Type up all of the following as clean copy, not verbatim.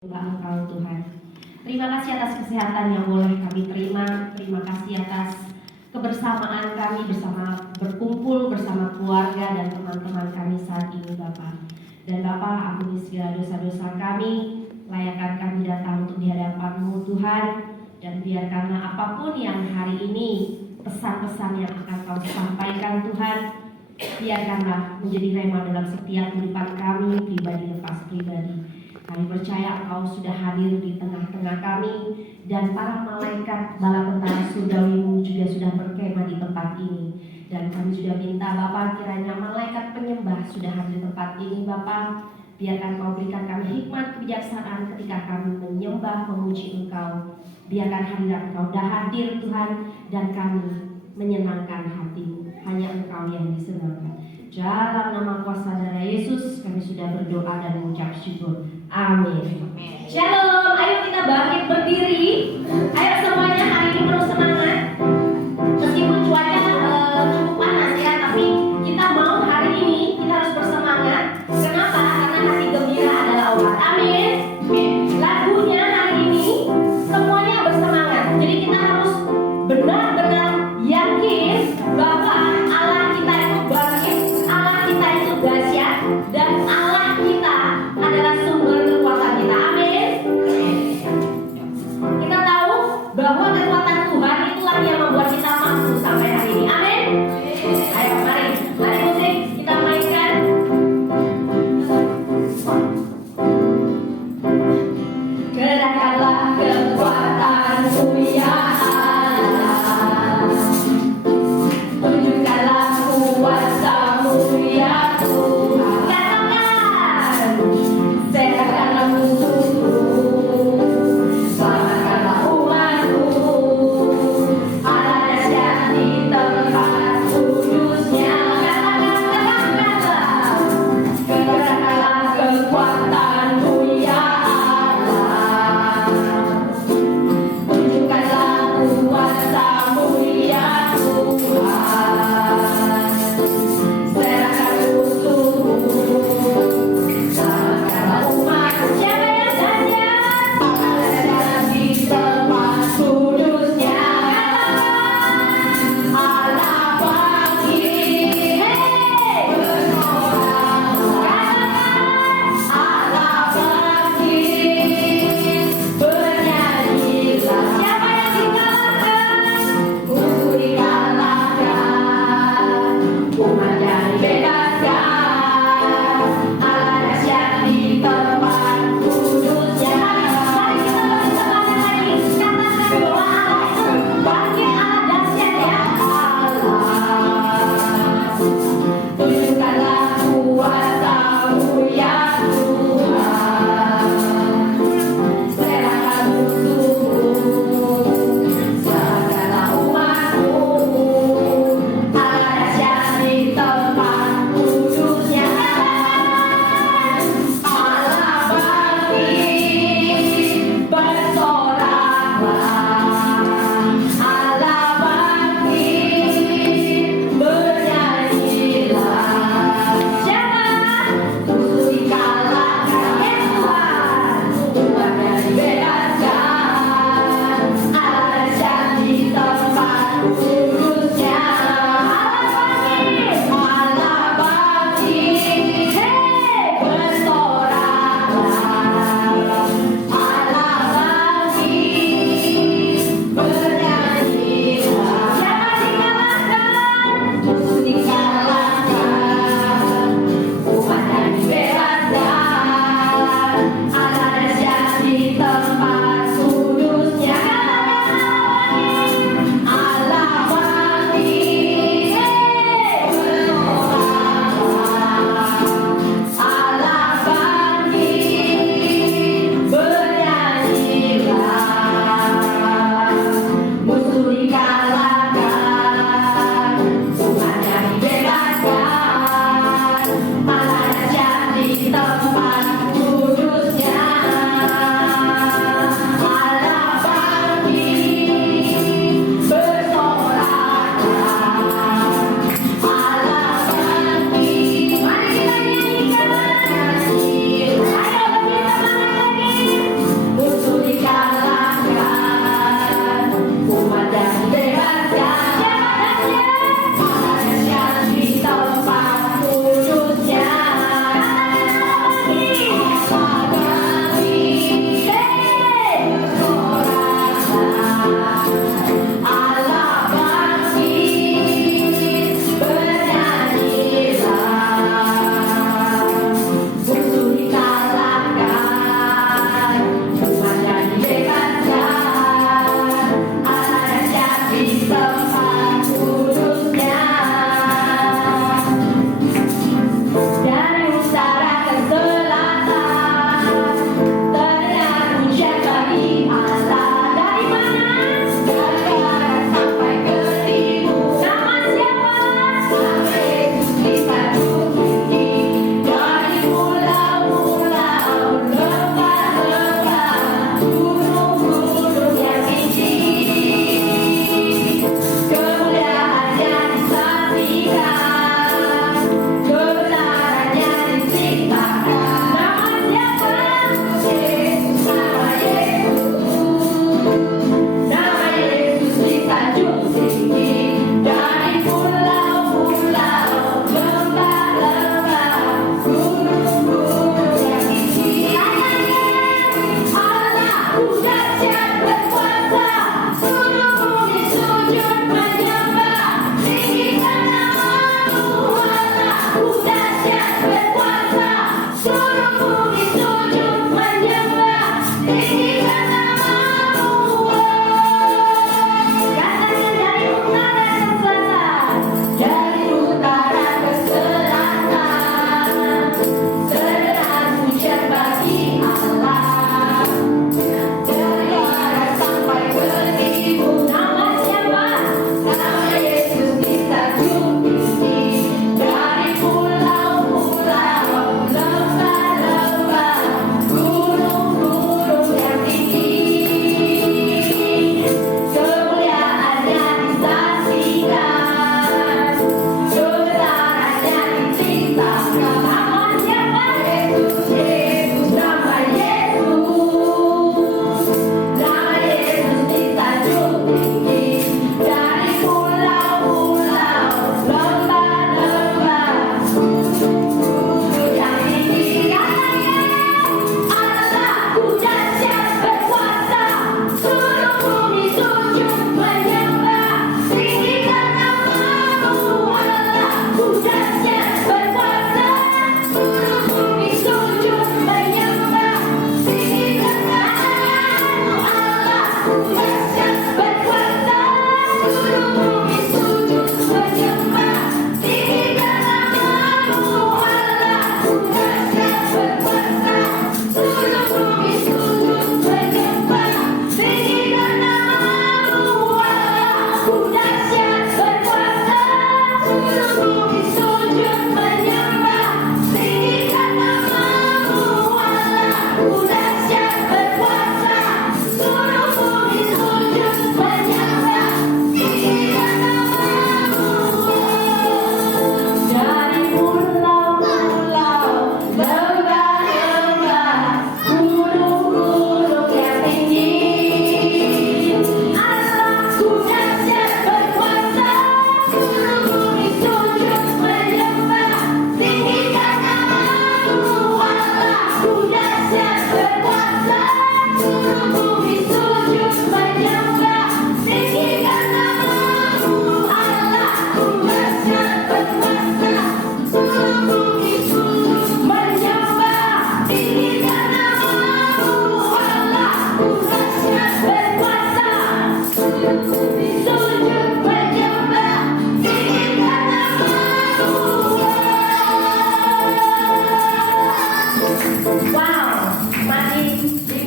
Engkau Tuhan. Terima kasih atas kesehatan yang boleh kami terima. Terima kasih atas kebersamaan kami berkumpul bersama keluarga dan teman-teman kami saat ini Bapak. Dan Bapak, ampuni segala dosa-dosa kami, layakkan kami datang untuk di hadapan-Mu Tuhan, dan biarkanlah apapun yang hari ini pesan-pesan yang akan Kau sampaikan Tuhan, biarkanlah menjadi rema dalam setiap kehidupan kami pribadi lepas pribadi. Kami percaya Engkau sudah hadir di tengah-tengah kami, dan para malaikat bala tentara surgawi-Mu juga sudah berkemah di tempat ini. Dan kami sudah minta Bapa, kiranya malaikat penyembah sudah hadir di tempat ini Bapa. Biarkan Kau berikan kami hikmat kebijaksanaan ketika kami menyembah memuji Engkau. Biarkan hadirat Engkau dah hadir Tuhan, dan kami menyenangkan hati-Mu. Hanya Engkau yang disenangkan. Dalam nama kuasa darah Yesus kami sudah berdoa dan mengucap syukur. Amin. Shalom, ayo kita bangkit berdiri. Ayo semuanya hari ini penuh semangat. Meskipun cuaca cukup panas ya, tapi kita mau hari ini kita harus bersemangat. Kenapa? Karena hati gembira adalah obat. Amin. Lagunya hari ini semuanya bersemangat. Jadi kita harus benar-benar yakin bahwa Allah kita itu bangkit, Allah kita itu dahsyat, dan Allah kita adalah sumber kekuatan kita. Amin.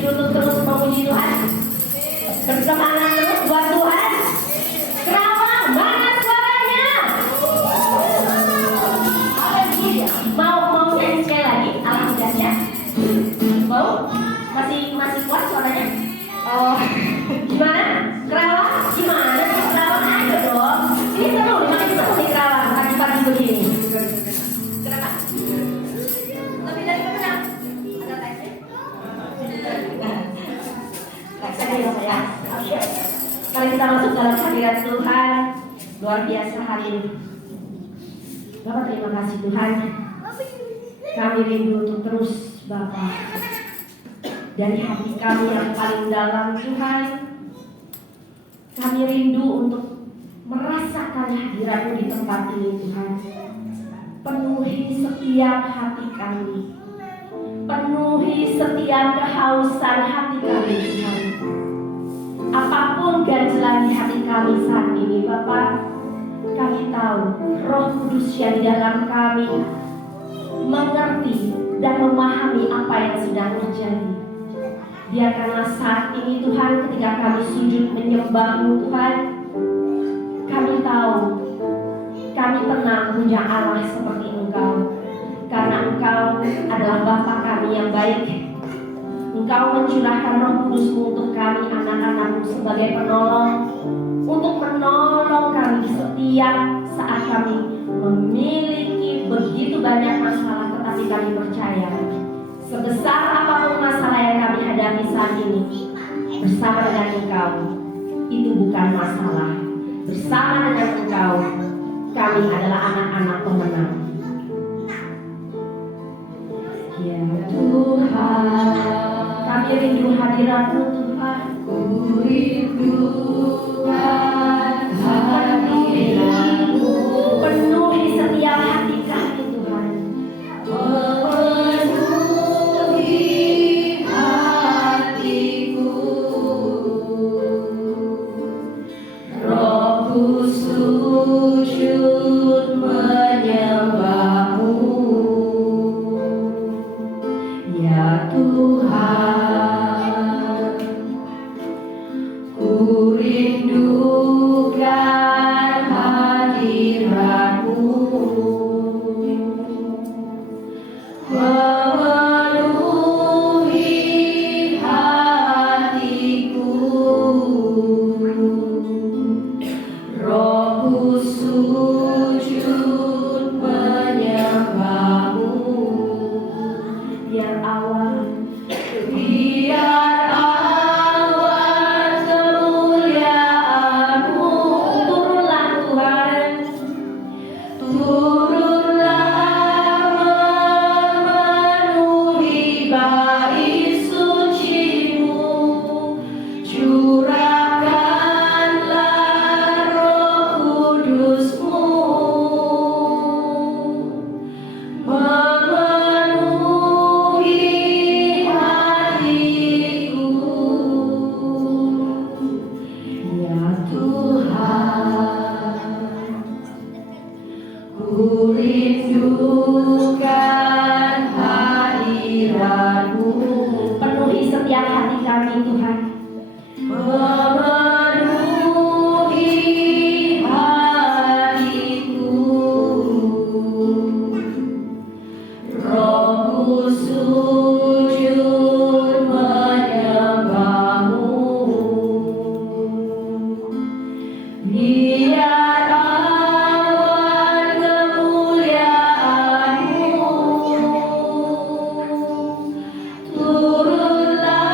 untuk terus memuji Tuhan? Bersemangat terus buat Tuhan. Kerawang, mana suaranya? Haleluya. Mau nyanyi sekali lagi? Alhamdulillah. Mau? Masih kuat suaranya? Oh, gimana? Kerawang? Gimana? Kerawang aja dong. Ini seru, makin seru nih Kerawang pagi-pagi begini. Kenapa? Lebih dari mana? Ada tesnya? Ya. Mari kita masuk dalam hadirat Tuhan. Luar biasa hari ini. Bapak, terima kasih Tuhan. Kami rindu untuk terus Bapak, dari hati kami yang paling dalam Tuhan, kami rindu untuk merasakan hadirat-Mu di tempat ini Tuhan. Penuhi setiap hati kami, penuhi setiap kehausan hati kami Tuhan. Apapun ganjelan di hati kami saat ini Bapak, kami tahu Roh Kudus yang di dalam kami mengerti dan memahami apa yang sedang terjadi. Biarkanlah saat ini Tuhan, ketika kami sujud menyembah-Mu Tuhan, kami tahu kami tenang punya Allah seperti Engkau, karena Engkau adalah Bapa kami yang baik. Engkau mencurahkan Roh Kudus-Mu untuk kami anak-anak-Mu sebagai penolong, untuk menolong kami di setiap saat kami memiliki begitu banyak masalah, tetapi kami percaya sebesar apapun masalah yang kami hadapi saat ini, bersama dengan Engkau itu bukan masalah. Bersama dengan Engkau kami adalah anak-anak pemenang. Ya Tuhan, kami rindu hadirat-Mu Tuhan. Ku rindukan hadirat-Mu, penuhi setiap hati kami Tuhan. Penuhi hatiku, Rohku sujud menyembah-Mu. Ya Tuhan, ku rindukan hadirat-Mu, memenuhi hatiku, Rohku sujud menyembah-Mu. Biar awan kemuliaan-Mu turunlah Tuhan, turunlah memenuhi bait suci-Mu, curahkanlah Roh Kudus-Mu, memenuhi hatiku. Ya Tuhan, ku rindukan hadirat-Mu, penuhi setiap hati kami Tuhan. Memenuhi hatiku, Rohku sujud menyembah-Mu. Biar awan kemuliaan-Mu turunlah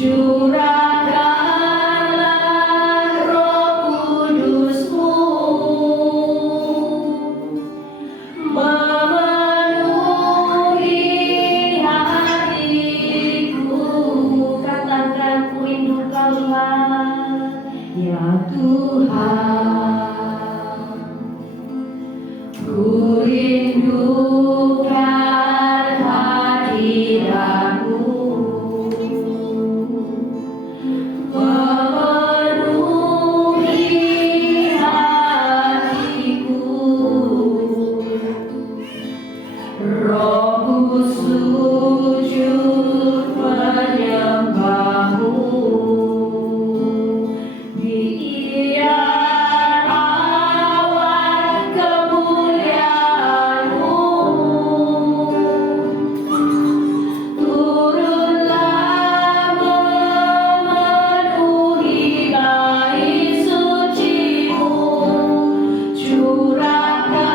Curahkanlah Roh Kudus-Mu, memenuhi hatiku. Katakan ku rindu Kaulah, Ya Tuhan, ku rindukan hadirat-Mu, memenuhi hatiku. Rohku sujud menyembah-Mu, biar awan kemuliaan-Mu turunlah memenuhi bait suci-Mu. Curahkanlah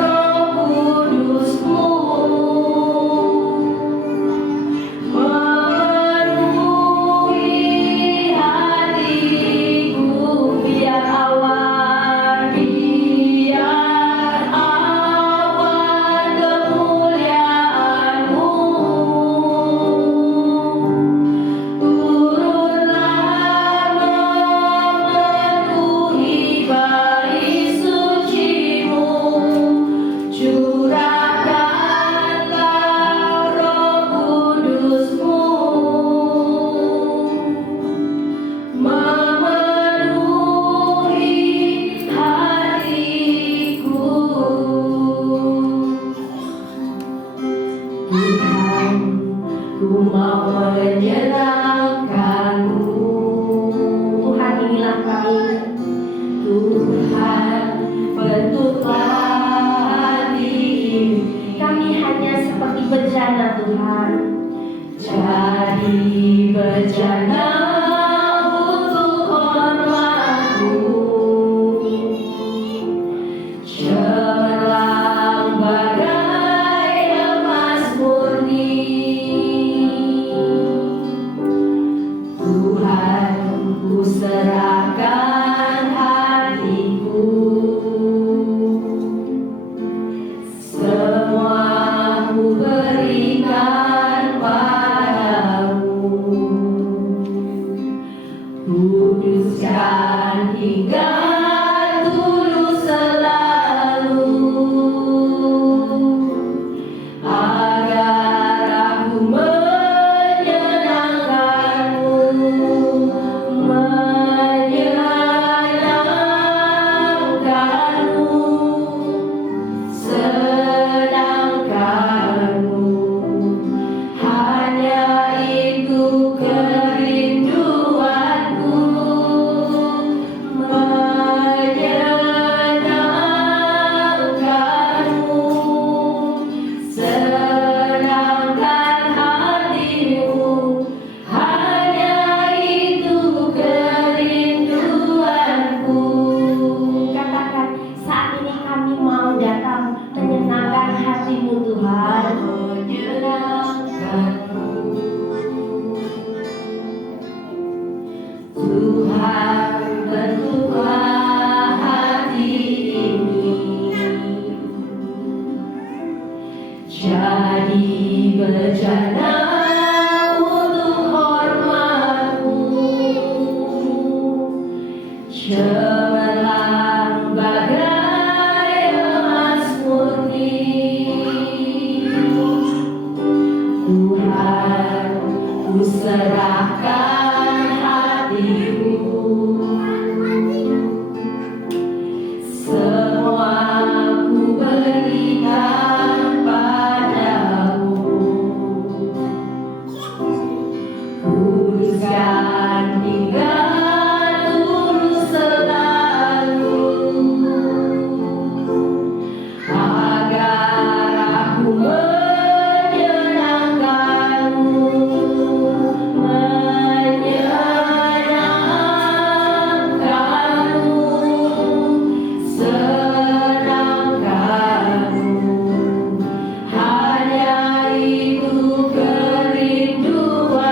Roh Kudus-Mu, memenuhi hatiku. Biar awan kemuliaan-Mu turunlah memenuhi bait suci-Mu. Curahkanlah Roh Kudus-Mu, memenuhi hatiku. Tuhan, ku mau menyenangkan-Mu. Tuhan inilah kami. Tuhan, bentuklah hati ini. Kami hanya seperti bejana Tuhan. Jadi bejana untuk hormat-Mu, cemerlang bagai emas murni. Tuhan, ku serahkan hatiku, semua ku berikan padamu. Kuduskan hingga tulus selalu, agar aku menyenangkan-Mu, menyenangkan-Mu, senangkan-Mu. Hanya itu kerinduanku, menyenangkan-Mu, senangkan hati-Mu. Hanya itu kerinduanku. Katakan, saat ini kami mau datang menyenangkan hati-Mu Tuhan. Menyenangkan-Mu. Tuhan, bentuklah hati ini jadi bejana untuk hormat-Mu, cemerlang bagai emas murni. Tuhan, ku serahkan hatiku, semua ku berikan padamu. Kuduskan hingga tulus selalu, agar aku menyenangkan-Mu, menyenangkan-Mu, senangkan-Mu. Hanya itu kerinduanku.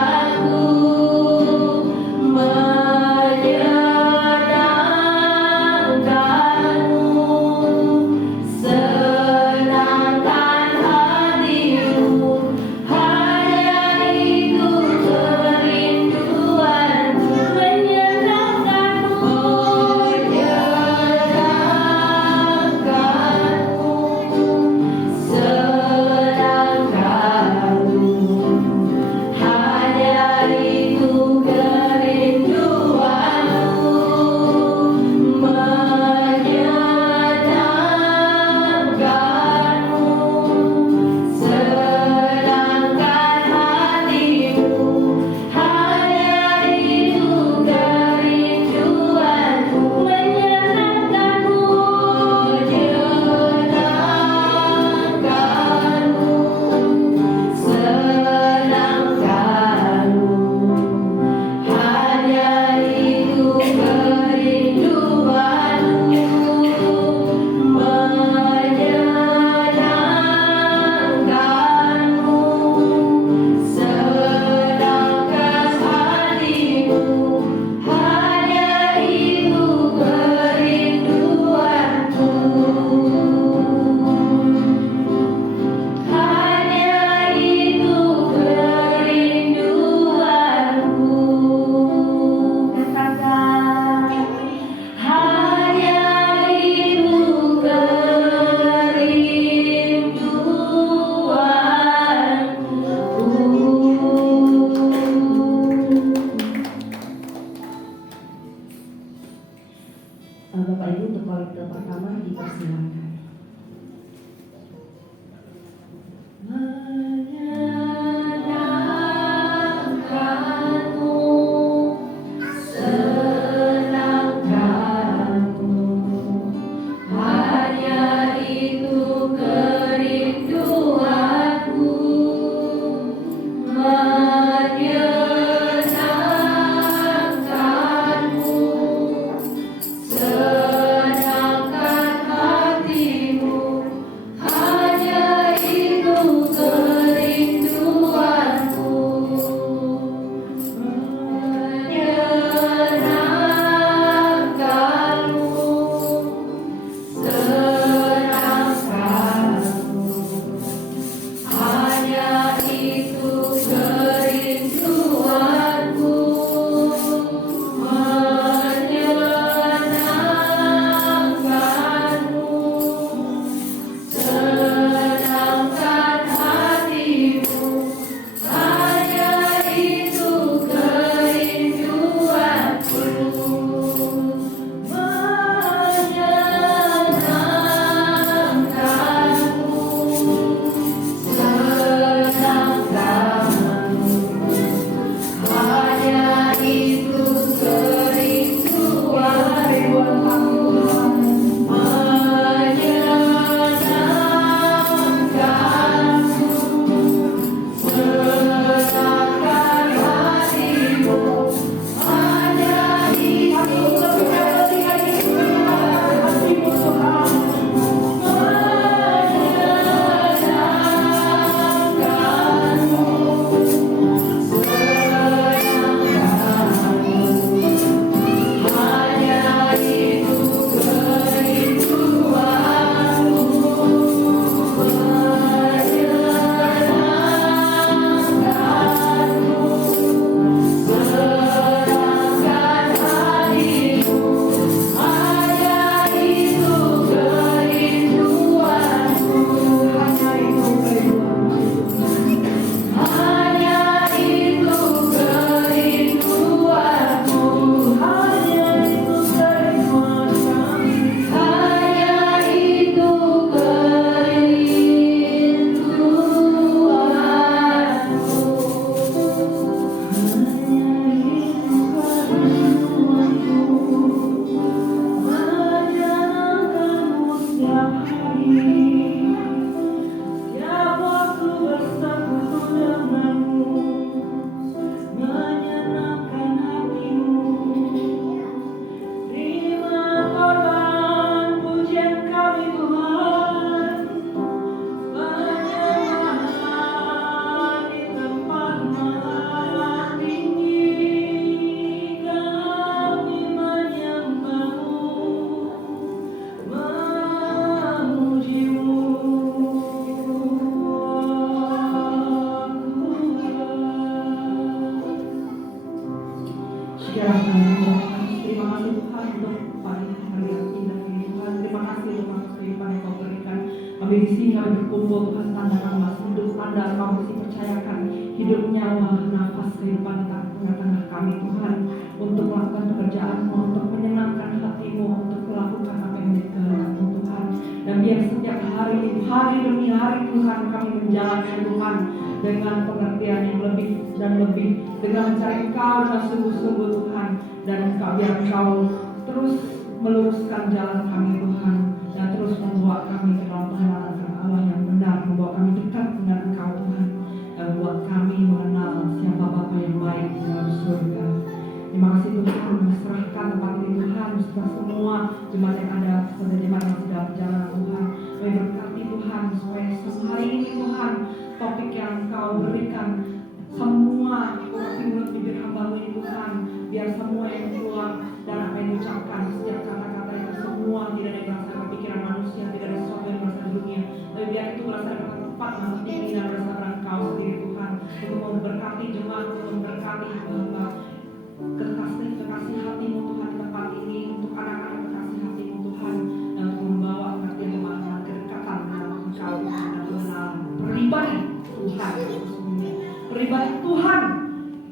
Biarlah kami berdoa. Terima kasih Tuhan untuk pagi hari yang indah ini Tuhan. Terima kasih Tuhan untuk kehidupan yang kau berikan. Kami di sini kami berkumpul Tuhan tanda nama hidup Anda kau mesti percayakan hidup nyawa nafas kehidupan di tengah-tengah kami Tuhan untuk melakukan pekerjaanmu, untuk menyenangkan hatimu, untuk melakukan apa yang menjadi kehendakmu Tuhan. Dan biar setiap hari demi hari Tuhan kami menjalani Tuhan dengan pengertian yang lebih dan lebih, dengan mencari Engkau dengan sungguh-sungguh Tuhan, dan biar Engkau terus meluruskan jalan kami Tuhan, dan terus membawa kami ke dalam pengenalan Allah yang benar, membawa kami dekat dengan Engkau Tuhan, dan membuat kami mengenal siapa Bapa yang baik di dalam surga. Terima kasih Tuhan, serahkan tempat ini Tuhan, beserta semua jemaat yang ada, beserta jemaat yang sedang berjalan Tuhan. Kami berkati Tuhan, supaya hari ini Tuhan, topik yang Kau berikan, semua urati mulut bibir hamba-Mu ini Tuhan, biar semua yang keluar dan apa yang diucapkan, setiap kata-kata itu semua tidak ada berdasarkan pikiran manusia, tidak ada sesuatu yang berdasarkan dunia, tapi biar itu berdasarkan tempat masa tinggi dan berdasarkan Kau sendiri Tuhan, untuk memberkati jemaat, untuk memberkati kekasih hatimu Tuhan di tempat ini, untuk anak-anak kekasih hatimu Tuhan, dan untuk membawa pengertian pemahaman kedekatan dengan Engkau Tuhan, dan mengenal pribadi Tuhan sesungguhnya, pribadi Tuhan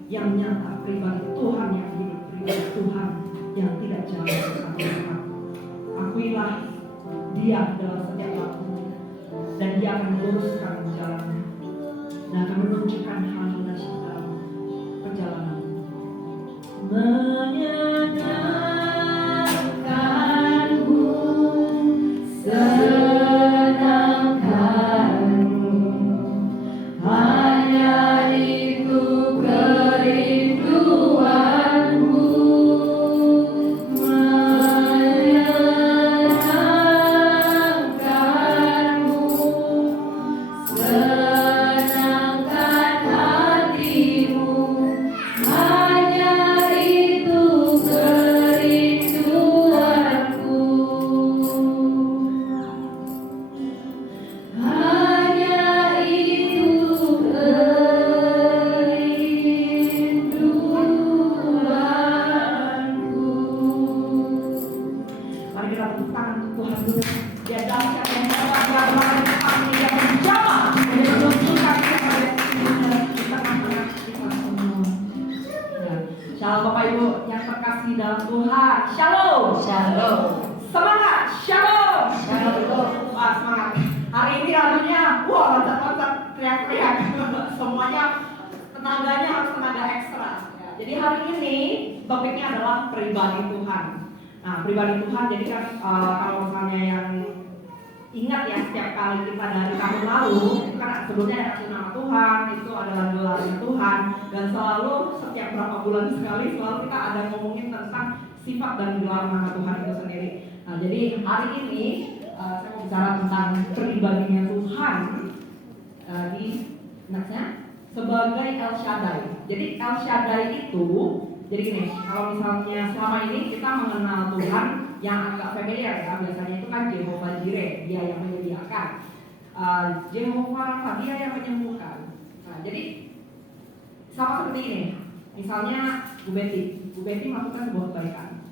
yang nyata, pribadi Tuhan yang hidup, pribadi Tuhan yang tidak jauh dari Tuhan. Akuilah Dia dalam setiap waktu, dan Dia akan meluruskan jalannya, dan akan menunjukkan hal-hal dahsyat dalam perjalanan. Menyenangkanmu, senangkanmu, hanya itu kerinduanku. Menyenangkanmu, senangkan hatimu, hanya itu kerinduanku. Hanya itu kerinduanku. Mari kita tepuk tangan untuk Tuhan dulu. Dia dahsyat yang hebat, luar biasa, kami yang menjamah, dia menunjukkan kepada di tengah-tengah kita semua. Ya. Shalom Bapak Ibu yang terkasih dalam Tuhan. Shalom. Shalom. Semangat. Shalom. Shalom. Wah, semangat. Hari ini lagunya, wah, loncat-loncat, teriak-teriak. Semuanya tenaganya harus tenaga ekstra. Ya. Jadi hari ini topiknya adalah pribadi Tuhan. Nah, pribadi Tuhan, jadi kan kalau misalnya yang ingat ya, setiap kali kita dari tahun lalu, itu kan sebelumnya ada kasih nama Tuhan, itu adalah gelar Tuhan, dan selalu setiap berapa bulan sekali selalu kita ada ngomongin tentang sifat dan gelar nama Tuhan itu sendiri. Nah, jadi hari ini saya mau bicara tentang pribadinya Tuhan di nextnya sebagai El Shaddai. Jadi El Shaddai itu, jadi gini, kalau misalnya selama ini kita mengenal Tuhan yang agak familiar ya, biasanya itu kan Jehovah Jireh, Dia yang menyediakan, Jehovah Rafa, Dia yang menyembuhkan. Nah, jadi sama seperti ini, misalnya Bu Betty melakukan sebuah kebaikan.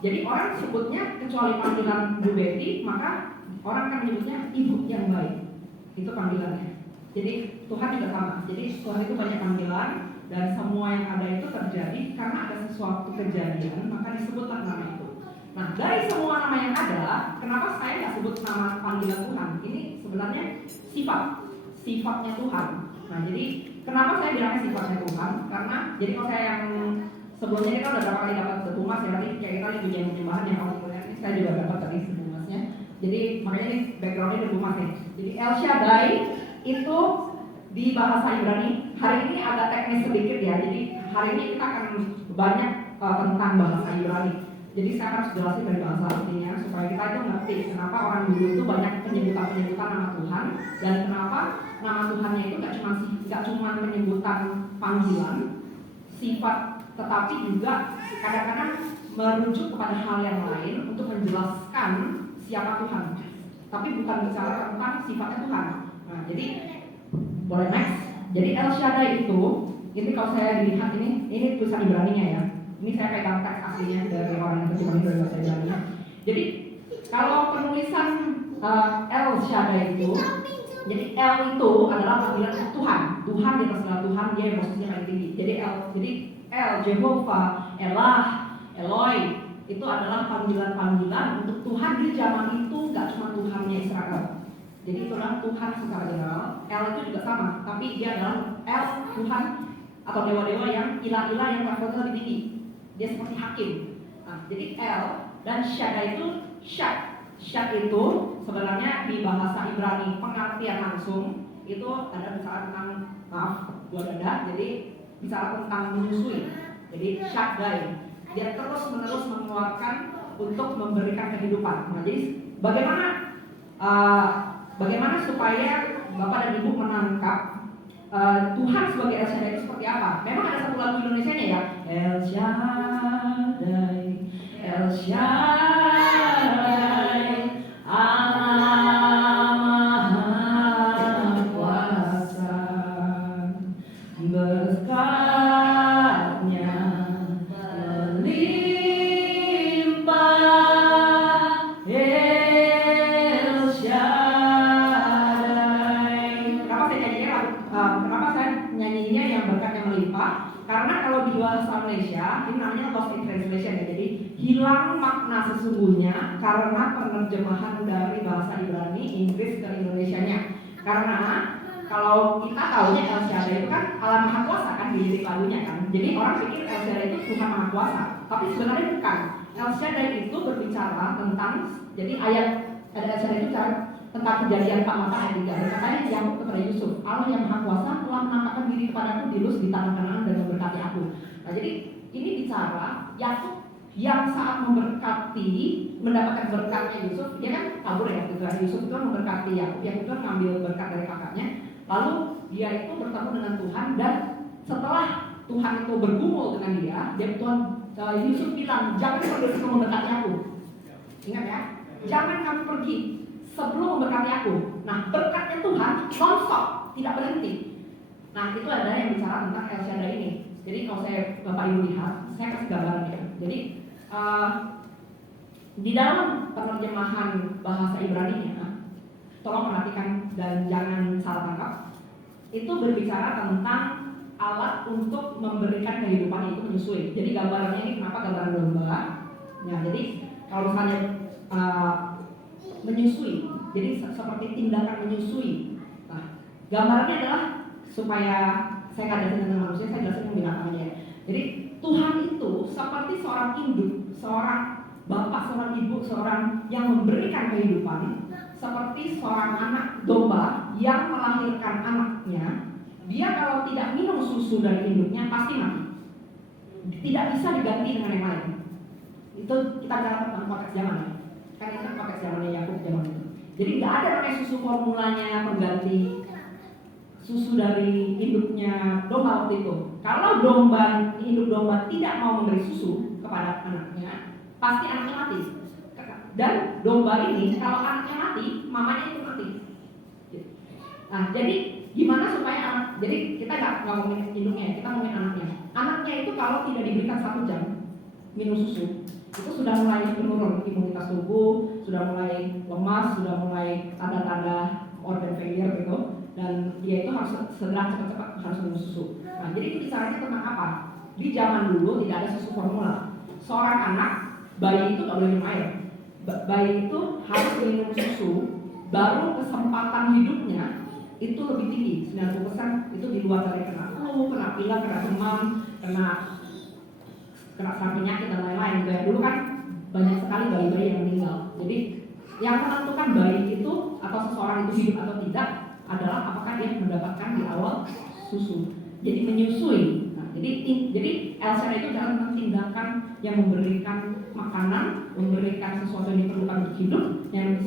Jadi orang sebutnya, kecuali panggilan Bu Betty, maka orang akan menyebutnya ibu yang baik. Itu panggilannya. Jadi Tuhan juga sama. Jadi Tuhan itu banyak panggilan, dan semua yang ada itu terjadi karena ada sesuatu kejadian, maka disebutlah nama itu. Nah, dari semua nama yang ada, kenapa saya nggak sebut nama panggilan Tuhan? Ini sebenarnya sifatnya Tuhan. Nah, jadi kenapa saya bilangnya sifatnya Tuhan? Karena jadi kalau saya yang sebelumnya ini kan udah berapa kali dapat sebumas ya, tadi kayak kita pujian penyembahan yang kamu kuliah ini saya juga dapat tadi sebumasnya. Jadi makanya ini backgroundnya sebumas nih. Jadi El Shaddai itu di bahasa Ibrani, hari ini agak teknis sedikit ya. Jadi hari ini kita akan banyak tentang bahasa Ibrani. Jadi saya harus jelasin dari bahasa aslinya supaya kita itu ngerti kenapa orang dulu itu banyak penyebutan nama Tuhan, dan kenapa nama Tuhannya itu nggak cuma penyebutan panggilan, sifat, tetapi juga kadang-kadang merujuk kepada hal yang lain untuk menjelaskan siapa Tuhan. Tapi bukan bicara tentang sifatnya Tuhan. Nah, jadi boleh next. Jadi El Shaddai itu, ini kalau saya dilihat ini tulisan Ibraninya ya. Ini saya pegang teks aslinya dari orang yang terjemahin dari bahasa Ibrani. Jadi kalau penulisan El Shaddai itu, jadi El itu adalah panggilan Tuhan. Tuhan di atas segala Tuhan, dia yang posisinya paling tinggi. Jadi El, Jehovah, Elah, Eloi itu adalah panggilan-panggilan untuk Tuhan di zaman itu, gak cuma Tuhannya Israel. Jadi itulah Tuhan secara general. El itu juga sama, tapi dia adalah El, Tuhan atau dewa-dewa yang ilah-ilah yang levelnya lebih tinggi. Dia seperti hakim. Nah, jadi El dan Shaddai itu Shad itu sebenarnya di bahasa Ibrani pengertian langsung itu ada bicara tentang dua dada, jadi bicara tentang menyusui. Jadi Shaddai dia terus-menerus mengeluarkan untuk memberikan kehidupan. Nah, jadi bagaimana supaya Bapak dan Ibu menangkap Tuhan sebagai El Shaddai itu seperti apa? Memang ada satu lagu Indonesianya ya, El Shaddai, El Shaddai, Allah Maha Kuasa, berkatnya melimpah, El Shaddai. Kenapa saya nyanyinya yang berkatnya melimpah? Karena kalau di bahasa Malaysia ini namanya lost in translation ya, jadi hilang makna sesungguhnya karena penerjemahan dari bahasa Ibrani Inggris ke Indonesianya. Karena kalau kita tahunya El Shaddai itu kan Allah Maha Kuasa kan di lirik lagunya kan. Jadi orang pikir El Shaddai itu Tuhan Maha Kuasa, tapi sebenarnya bukan. El Shaddai itu berbicara tentang, jadi ayat El Shaddai itu tentang Kejadian 4 ayat 3. Berkatanya Yakub kepada Yusuf, Allah yang Maha Kuasa telah menampakkan diri kepadaku di Luz di tanah Kanaan dan memberkati aku. Nah, jadi ini bicara Yakub yang saat memberkati, mendapatkan berkatnya Yusuf, dia kan kabur ya waktu itu. Yusuf itu memberkati Yakub itu ngambil berkat dari kakaknya. Lalu dia itu bertemu dengan Tuhan, dan setelah Tuhan itu bergumul dengan dia Yusuf bilang, jangan pergi sebelum memberkati aku. Ingat ya, jangan kamu pergi sebelum memberkati aku. Nah, berkatnya Tuhan non-stop, tidak berhenti. Nah, itu ada yang bicara tentang El Shaddai ini. Jadi kalau Bapak Ibu lihat, saya kasih gambarnya. Jadi di dalam penerjemahan bahasa Ibrani-nya, tolong perhatikan dan jangan salah tangkap. Itu berbicara tentang alat untuk memberikan kehidupan, itu menyusui. Jadi gambarnya ini kenapa gambaran domba? Ya, jadi kalau misalnya menyusui, jadi seperti tindakan menyusui. Nah, gambarnya adalah supaya saya nggak jelasin dengan manusia, saya jelasin dengan binatang aja. Jadi Tuhan itu seperti seorang induk, seorang bapak, seorang ibu, seorang yang memberikan kehidupan, seperti seorang anak domba yang melahirkan anaknya. Dia kalau tidak minum susu dari induknya pasti mati. Tidak bisa diganti dengan yang lain. Itu kita bicara tentang konteks zaman ya. Kan itu konteks zamannya Yakub zaman itu. Jadi nggak ada namanya susu formulanya pengganti susu dari induknya domba waktu itu. Kalau induk domba tidak mau memberi susu kepada anaknya, pasti anaknya mati. Dan domba ini kalau anaknya mati, mamanya itu mati. Nah, jadi gimana supaya anak? Jadi kita nggak ngomongin induknya, kita ngomongin anaknya. Anaknya itu kalau tidak diberikan 1 jam minum susu, itu sudah mulai menurun imunitas tubuh, sudah mulai lemas, sudah mulai tanda-tanda organ failure gitu, dan dia itu harus segera cepat-cepat harus minum susu. Nah, jadi itu bicaranya tentang apa? Di zaman dulu tidak ada susu formula. Seorang anak, bayi itu nggak boleh minum air. Bayi itu harus minum susu, baru kesempatan hidupnya itu lebih tinggi, 90% itu di luar dari kena flu, kena pilek, kena demam, kena penyakit dan lain-lain gitu ya. Dulu kan banyak sekali bayi-bayi yang meninggal. Jadi yang menentukan bayi itu atau seseorang itu hidup atau tidak adalah apakah dia mendapatkan di awal susu. Jadi menyusui. Nah, jadi El Shaddai itu adalah tentang tindakan yang memberikan makanan, memberikan sesuatu yang diperlukan untuk hidup, yang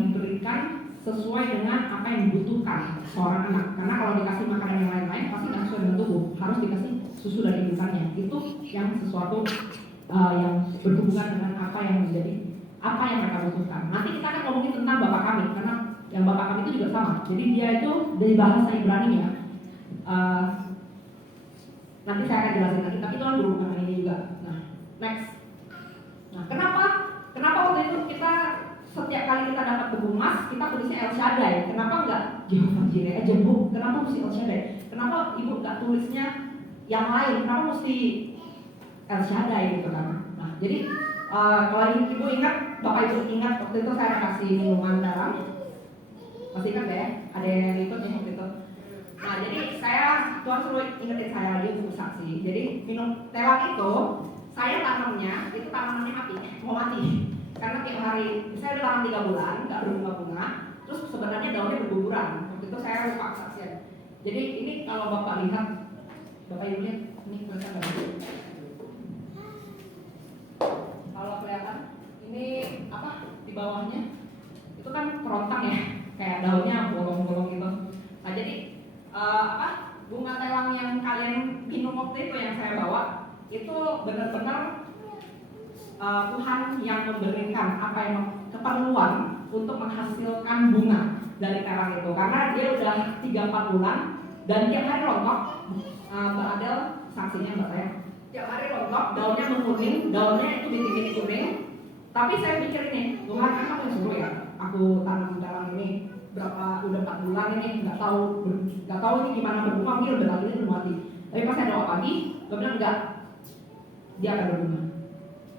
diberikan sesuai dengan apa yang dibutuhkan seorang anak. Karena kalau dikasih makanan yang lain-lain pasti nggak sesuai dengan tubuh, harus dikasih susu dari ibukannya. Itu yang sesuatu yang berhubungan dengan apa yang mereka butuhkan. Nanti kita akan ngomongin tentang Bapak kami, karena yang Bapak kami itu juga sama. Jadi dia itu dari bahasa Ibrani ya. Nanti saya akan jelasin lagi, tapi itu kan berhubungan dengan ini juga. Nah, next. Nah, kenapa waktu itu kita setiap kali kita dapat debu emas, kita tulisnya El Shaddai? Kenapa enggak Jehovah Jireh aja, Bu? Kenapa mesti El Shaddai? Kenapa Ibu enggak tulisnya yang lain? Kenapa mesti El Shaddai gitu kan? Nah, jadi kalau Ibu ingat, Bapak Ibu ingat waktu itu saya kasih minuman garam. Masih ingat ya? Ada yang ikut ya waktu itu? Nah, jadi Tuhan suruh ingetin saya lagi untuk saksi. Jadi minum telang itu, saya tanamnya, itu tanamannya mati, mau mati. Karena tiap hari, saya udah tanam 3 bulan, nggak berbunga-bunga. Terus sebenarnya daunnya berguguran. Waktu itu saya lupa kesaksian. Jadi ini kalau Bapak lihat, Bapak Ibu lihat, ini kelihatan nggak? Kalau kelihatan, ini apa di bawahnya? Itu kan kerontang ya, kayak daunnya bolong-bolong gitu. Nah, jadi bunga telang yang kalian minum waktu itu yang saya bawa itu benar-benar Tuhan yang memberikan apa yang keperluan untuk menghasilkan bunga dari telang itu, karena dia udah 3-4 bulan dan tiap hari rontok. Mbak Adel saksinya Mbak saya, tiap hari rontok, daunnya menguning, daunnya itu bintik-bintik kuning. Tapi saya pikir ini, Tuhan kan aku yang suruh ya, aku tanam telang ini udah 4 bulan ini, nggak tahu ini gimana berbunga, mungkin udah lagi ini mati. Tapi pas saya doa pagi, gue bilang enggak, dia akan berbunga.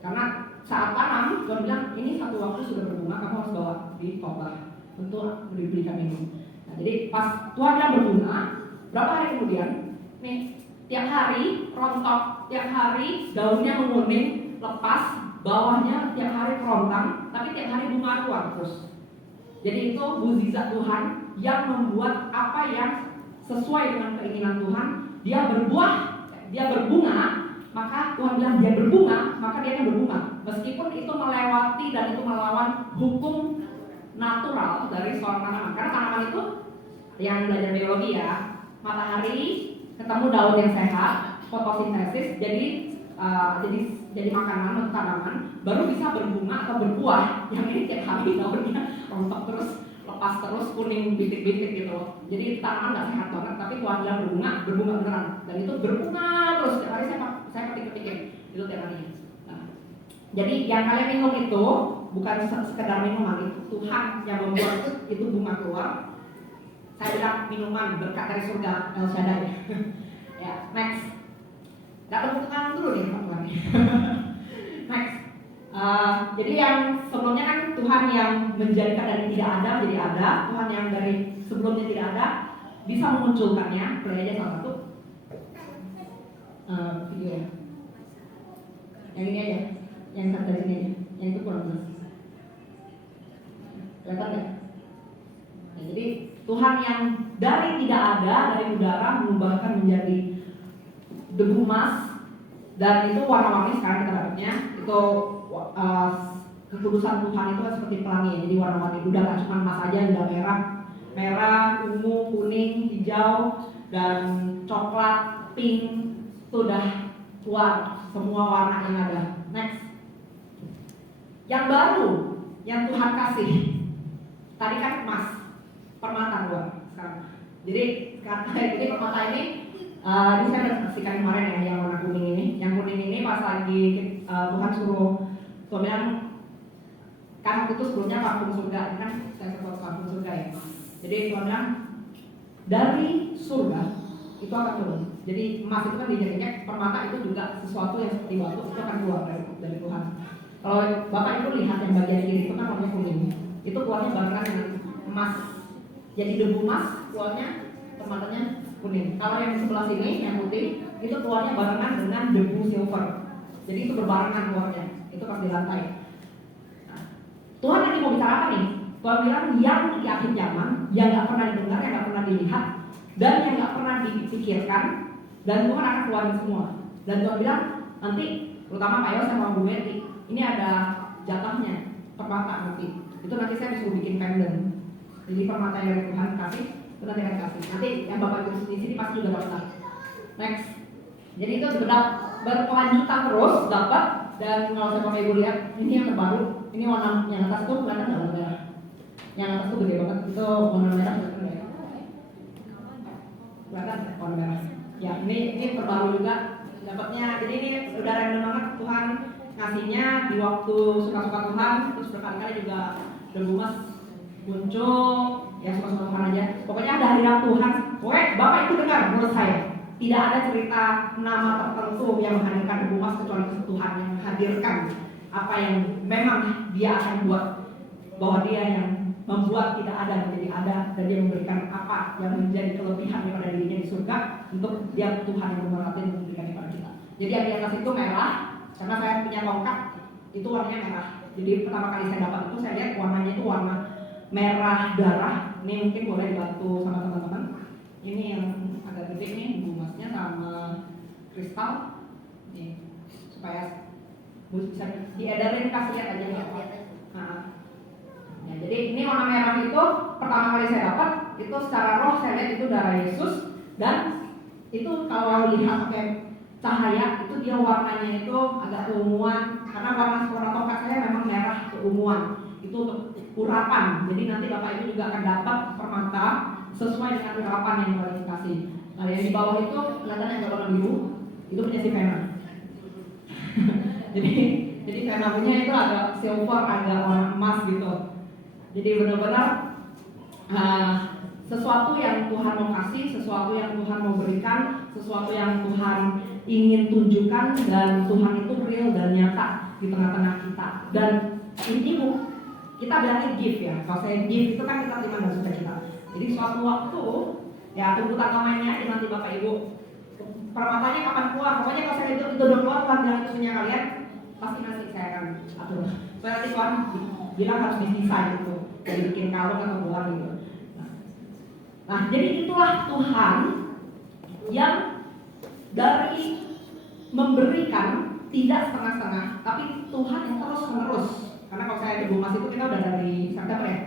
Karena saat tanam, gue bilang ini satu waktu sudah berbunga, kamu harus bawa di khotbah untuk diberikan minum. Nah, jadi pas Tuhan bilang berbunga, berapa hari kemudian, nih tiap hari rontok, tiap hari daunnya menguning, lepas, bawahnya tiap hari kerontang, tapi tiap hari bunga keluar terus. Jadi itu mukjizat Tuhan yang membuat apa yang sesuai dengan keinginan Tuhan, dia berbuah, dia berbunga, maka Tuhan bilang dia berbunga, maka dia akan berbunga. Meskipun itu melewati dan itu melawan hukum natural dari seorang tanaman. Karena tanaman itu yang belajar biologi ya, matahari ketemu daun yang sehat, fotosintesis, jadi makanan untuk tanaman, baru bisa berbunga atau berbuah. Yang ini tiap hari daunnya rontok terus, lepas terus, kuning bintik-bintik gitu. Jadi tanaman nggak sehat banget, tapi Tuhan bilang berbunga beneran. Dan itu berbunga terus. Tiap hari saya ketik-ketikin itu tiap hari. Nah, jadi yang kalian minum itu bukan sekedar minuman, itu Tuhan yang membuat itu bunga keluar. Saya bilang minuman berkat dari surga El Shaddai. Ya, next. Gak tepuk tangan dulu nih teman-teman. Next. Jadi yang sebelumnya kan Tuhan yang menjadikan dari tidak ada menjadi ada, Tuhan yang dari sebelumnya tidak ada bisa memunculkannya. Play aja salah satu video ya. Yang ini aja, yang dari sini aja, yang itu kurang jelas. Kelihatan nggak? Nah, jadi Tuhan yang dari tidak ada, dari udara mengubahkan menjadi debu emas, dan itu warna-warni sekarang kita dapatnya itu kekudusan Tuhan itu kan seperti pelangi, jadi warna-warni. Udah nggak cuma emas aja, udah merah, ungu, kuning, hijau, dan coklat, pink, itu udah keluar semua warna yang ada. Next, yang baru yang Tuhan kasih tadi kan emas, permata keluar sekarang. Jadi ini permata ini saya udah saksikan kemarin ya, yang warna kuning ini. Yang kuning ini pas lagi Tuhan suruh bilang, kan waktu itu sebelumnya parfum surga, kan saya sebut parfum surga ya. Jadi Tuhan bilang dari surga itu akan turun. Jadi emas itu kan diinjek-injek, permata itu juga sesuatu yang seperti batu, itu akan keluar dari Tuhan. Kalau Bapak Ibu lihat yang bagian kiri itu kan warnanya kuning, itu keluarnya barengan dengan emas. Jadi debu emas keluarnya, permatanya kuning. Kalau yang sebelah sini yang putih itu keluarnya barengan dengan debu silver. Jadi itu berbarengan keluarnya. Itu pas di lantai. Nah, Tuhan lagi mau bicara apa nih? Tuhan bilang yang di akhir zaman, yang nggak pernah didengar, yang nggak pernah dilihat, dan yang nggak pernah dipikirkan, dan Tuhan akan keluarin semua. Dan Tuhan bilang nanti, terutama Pak Yos sama Bu Betty, ini ada jatahnya permata nanti. Itu nanti saya disuruh bikin pendant. Jadi permata yang dari Tuhan kasih, itu nanti akan kasih. Nanti yang Bapak Ibu di sini pasti juga dapat. Next. Jadi itu berkelanjutan terus dapat. Dan kalau saya Bapak Ibu lihat, ini yang terbaru. Ini warna yang atas itu kelihatan nggak warna merah? Yang atas itu gede banget. Itu warna merah kelihatan nggak ya? Kelihatan warna merah. Ya, ini terbaru juga dapatnya. Jadi ini udah random banget Tuhan ngasihnya di waktu suka-suka Tuhan, terus berkali-kali juga Mas muncul, ya suka-suka Tuhan aja. Pokoknya ada hadirat Tuhan. Pokoknya Bapak itu dengar menurut saya. Tidak ada cerita nama tertentu yang menghadirkan Mas kecuali Tuhan yang menghadirkan apa yang memang dia akan buat, bahwa dia yang membuat tidak ada menjadi ada, dan dia memberikan apa yang menjadi kelebihan daripada dirinya di surga untuk dia Tuhan yang memberkati dan memberikan kepada kita. Jadi yang di atas itu merah, karena saya punya tongkat itu warnanya merah. Jadi pertama kali saya dapat itu saya lihat warnanya itu warna merah darah. Ini mungkin boleh dibantu sama teman-teman. Ini yang agak gede nih Masnya sama kristal, nih supaya bisa diedarin, kasih lihat aja nih. Nah, ya, jadi ini warna merah itu pertama kali saya dapat itu secara roh saya lihat itu darah Yesus, dan itu kalau lihat pakai cahaya itu dia warnanya itu agak keunguan karena warna tongkat saya memang merah keunguan. Itu untuk urapan. Jadi nanti Bapak Ibu juga akan dapat permata sesuai dengan urapan yang telah dikasih. Nah, yang di bawah itu kelihatan agak warna biru, itu punya si Vena. jadi Vena punya itu agak silver, agak warna emas gitu. Jadi benar-benar sesuatu yang Tuhan mau kasih, sesuatu yang Tuhan mau berikan, sesuatu yang Tuhan ingin tunjukkan, dan Tuhan itu real dan nyata di tengah-tengah kita. Dan ini kita bilangnya gift ya. Kalau saya gift itu kan kita terima dari kita. Jadi suatu waktu ya tunggu tanggal mainnya aja nanti Bapak Ibu. Permatanya kapan keluar? Pokoknya kalau saya itu udah keluar, Tuhan bilang itu punya kalian, pasti nanti saya akan atur. Supaya nanti Tuhan bilang harus didesain gitu, jadi bikin kalung atau gelar gitu. Nah, jadi itulah Tuhan yang dari memberikan tidak setengah-setengah, tapi Tuhan yang terus menerus. Karena kalau saya di Mas itu kita udah dari September ya,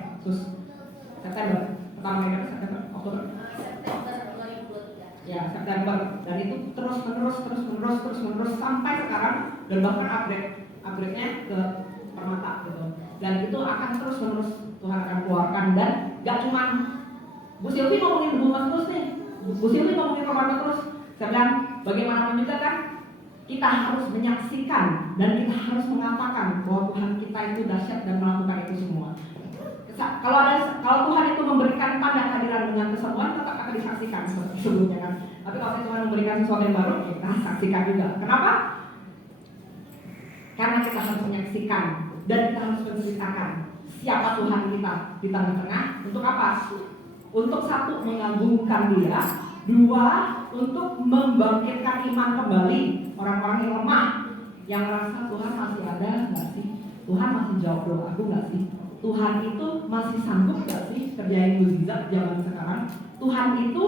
September pertama kali September, Oktober. Ya, September, dan itu terus menerus sampai sekarang, dan bahkan upgrade-nya ke permata gitu. Dan itu akan terus menerus Tuhan akan keluarkan, dan gak cuma Bu Silvi ngomongin hubungan terus nih, Bu Silvi ngomongin permata terus. Saya bilang bagaimanapun juga kan kita harus menyaksikan dan kita harus mengatakan bahwa Tuhan kita itu dahsyat dan melakukan itu semua. Kalau Tuhan itu memberikan tanda kehadiran dengan kesembuhan, tetap akan disaksikan seperti sebelumnya kan. Tapi kalau Tuhan memberikan sesuatu yang baru, kita saksikan juga. Kenapa? Karena kita harus menyaksikan dan kita harus menceritakan siapa Tuhan kita di tengah-tengah. Untuk apa? Untuk satu, mengagungkan Dia. Dua, untuk membangkitkan iman kembali orang-orang yang lemah, yang merasa Tuhan masih ada nggak sih? Tuhan masih jawab doaku nggak sih? Tuhan itu masih sanggup nggak sih kerjain mukjizat zaman sekarang? Tuhan itu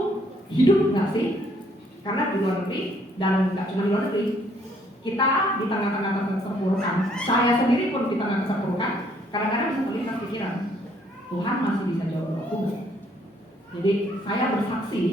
hidup nggak sih? Karena di luar negeri, dan nggak cuma di luar negeri, kita di tengah-tengah keterpurukan. Saya sendiri pun di tengah keterpurukan, kadang-kadang bisa terlintas pikiran, Tuhan masih bisa jawab doaku nggak? Jadi saya bersaksi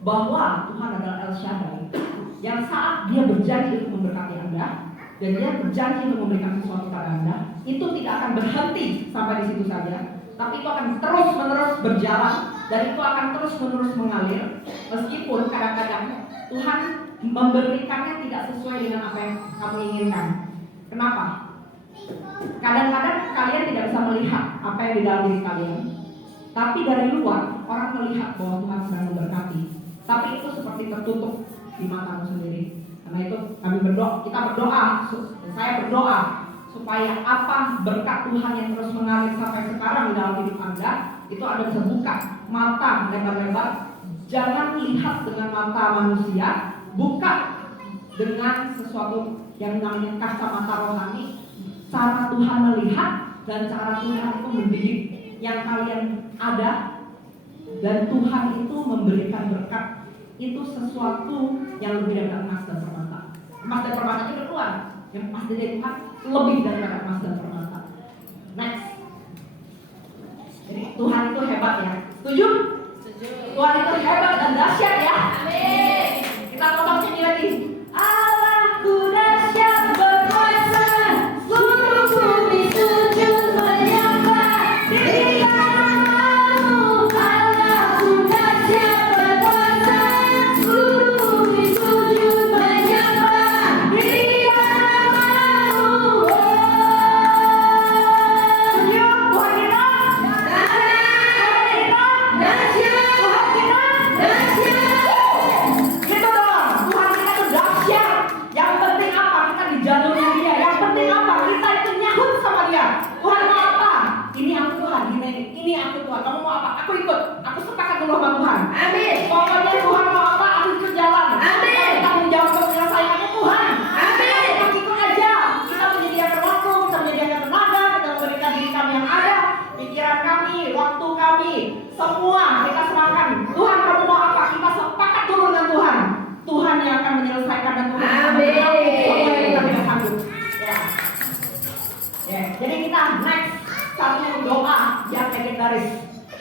bahwa Tuhan adalah El Shaddai, yang saat Dia berjanji untuk memberkati Anda, dan Dia berjanji untuk memberikan sesuatu kepada Anda, itu tidak akan berhenti sampai di situ saja, tapi itu akan terus-menerus berjalan, dan itu akan terus-menerus mengalir, meskipun kadang-kadang Tuhan memberikannya tidak sesuai dengan apa yang kamu inginkan. Kenapa? Kadang-kadang kalian tidak bisa melihat apa yang di dalam diri kalian, tapi dari luar orang melihat bahwa Tuhan sedang memberkati, tapi itu seperti tertutup di matamu sendiri. Karena itu kami berdoa, kita berdoa, saya berdoa supaya apa berkat Tuhan yang terus mengalir sampai sekarang di dalam hidup Anda, itu Anda bisa buka mata lebar-lebar. Jangan lihat dengan mata manusia, buka dengan sesuatu yang namanya kacamata rohani. Cara Tuhan melihat dan cara Tuhan itu mendidik yang kalian ada, dan Tuhan itu memberikan berkat itu sesuatu yang lebih dari emas dan permata. Emas dan permata itu keluar, yang pasti dari Tuhan lebih dari emas dan permata. Next, jadi Tuhan itu hebat ya, setuju? Tuhan itu hebat dan dahsyat ya. Amin. Kita ngomong nyanyi lagi. Allahku dahsyat berkuasa, seluruh bumi sujud menyembah di dalam-Mu. Allahku dahsyat berkuasa, seluruh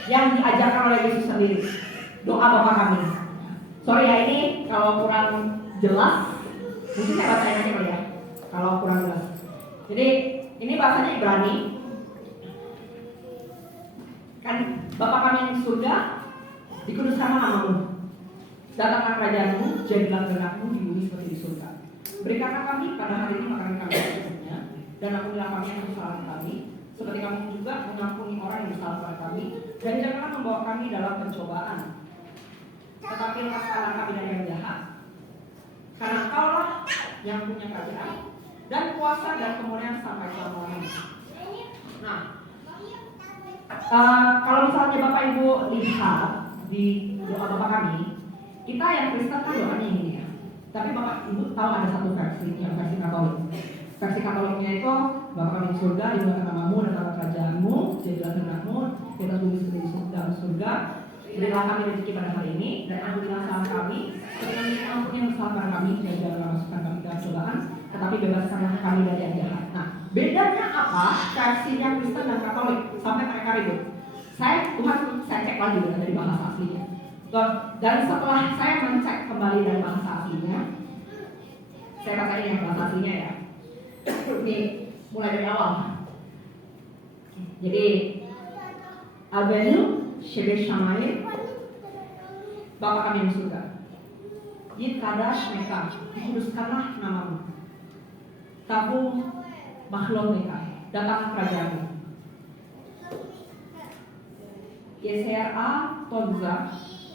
yang diajarkan oleh Yesus sendiri. Doa Bapa kami. Sorry ya, ini kalau kurang jelas, mungkin saya bacain aja kali ya. Kalau kurang jelas. Jadi ini bahasanya Ibrani. Kan Bapa kami yang di surga, dikuduskanlah namamu. Datanglah kerajaanmu, jadilah kehendakmu di bumi seperti di surga. Berikanlah kami pada hari ini makanan kami secukupnya, dan ampunilah kami yang kesalahan kami, seperti kami juga mengampuni orang yang bersalah kepada kami, dan janganlah membawa kami dalam pencobaan, tetapi lepaskanlah kami dari yang jahat. Karena Engkaulah yang punya kerajaan dan kuasa dan kemuliaan sampai selama-lamanya. Nah, kalau misalnya Bapak Ibu lihat di doa Bapak kami, kita yang Kristen kan doanya ini ya. Tapi Bapak Ibu tahu ada satu versi, yang versi Katolik. Versi Katoliknya itu Bapa kami di surga, dimuliakan namamu, datanglah kerajaanmu, jadilah kehendakmu di atas bumi seperti di dalam surga. Berilah kami rezeki pada hari ini, dan ampunilah kesalahan kami, seperti kami ampuni yang bersalah pada kami, dan janganlah masukkan kami dalam cobaan, tetapi bebaskanlah kami dari yang jahat. Nah, bedanya apa versinya Kristen dan Katolik sampai mereka ribut? Saya cek lagi dari bahasa aslinya. Dan setelah saya mencek kembali dari bahasa aslinya, saya bacain yang bahasa aslinya ya. Ini mulai dari awal. Jadi Avenu Shebe Shamayim, Bapa kami yang di surga, Yitkadash Meka, dikuduskanlah namamu. Tabu Makhluk Meka, datang kerajaanmu. Yesera Todza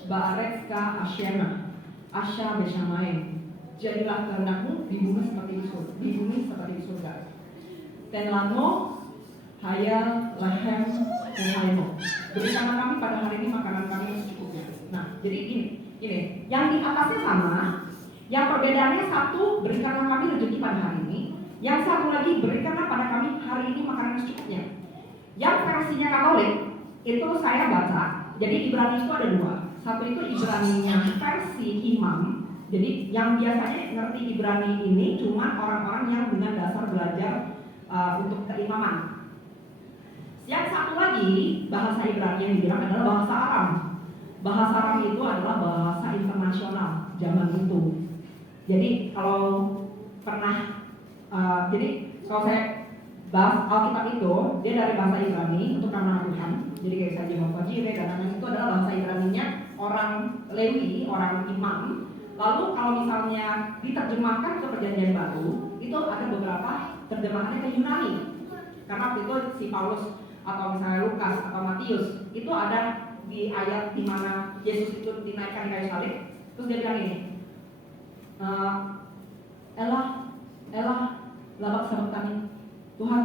Ba'aretz ka Ashema Asha Beshamayim, jadilah kehendakmu di bumi seperti di surga. Tenlano Hayal Lehem Umaymo, berikanlah kami pada hari ini makanan kami yang secukupnya. Nah, jadi ini yang di atasnya sama, yang perbedaannya satu, berikanlah kami rezeki pada hari ini. Yang satu lagi, berikanlah pada kami hari ini makanan yang secukupnya. Yang versinya Katolik itu saya baca, jadi Ibrani itu ada dua. Satu itu Ibraninya versi imam. Jadi yang biasanya ngerti Ibrani ini cuma orang-orang yang dengan dasar belajar untuk keimaman. Yang satu lagi bahasa Ibrani yang dibilang adalah bahasa Aram. Bahasa Aram itu adalah bahasa internasional zaman itu. Jadi kalau pernah, jadi kalau saya bahas Alkitab itu, dia dari bahasa Ibrani untuk nama Tuhan. Jadi kayak saya Jehovah Jireh dan lain-lain itu adalah bahasa Ibraninya orang Lewi, orang imam. Lalu kalau misalnya diterjemahkan ke Perjanjian Baru, itu ada beberapa terjemahannya ke Yunani. Karena waktu itu si Paulus atau misalnya Lukas atau Matius itu ada di ayat di mana Yesus itu dinaikkan di kayu salib. Terus dia bilang ini, Elah, labak sabachthani, Tuhan,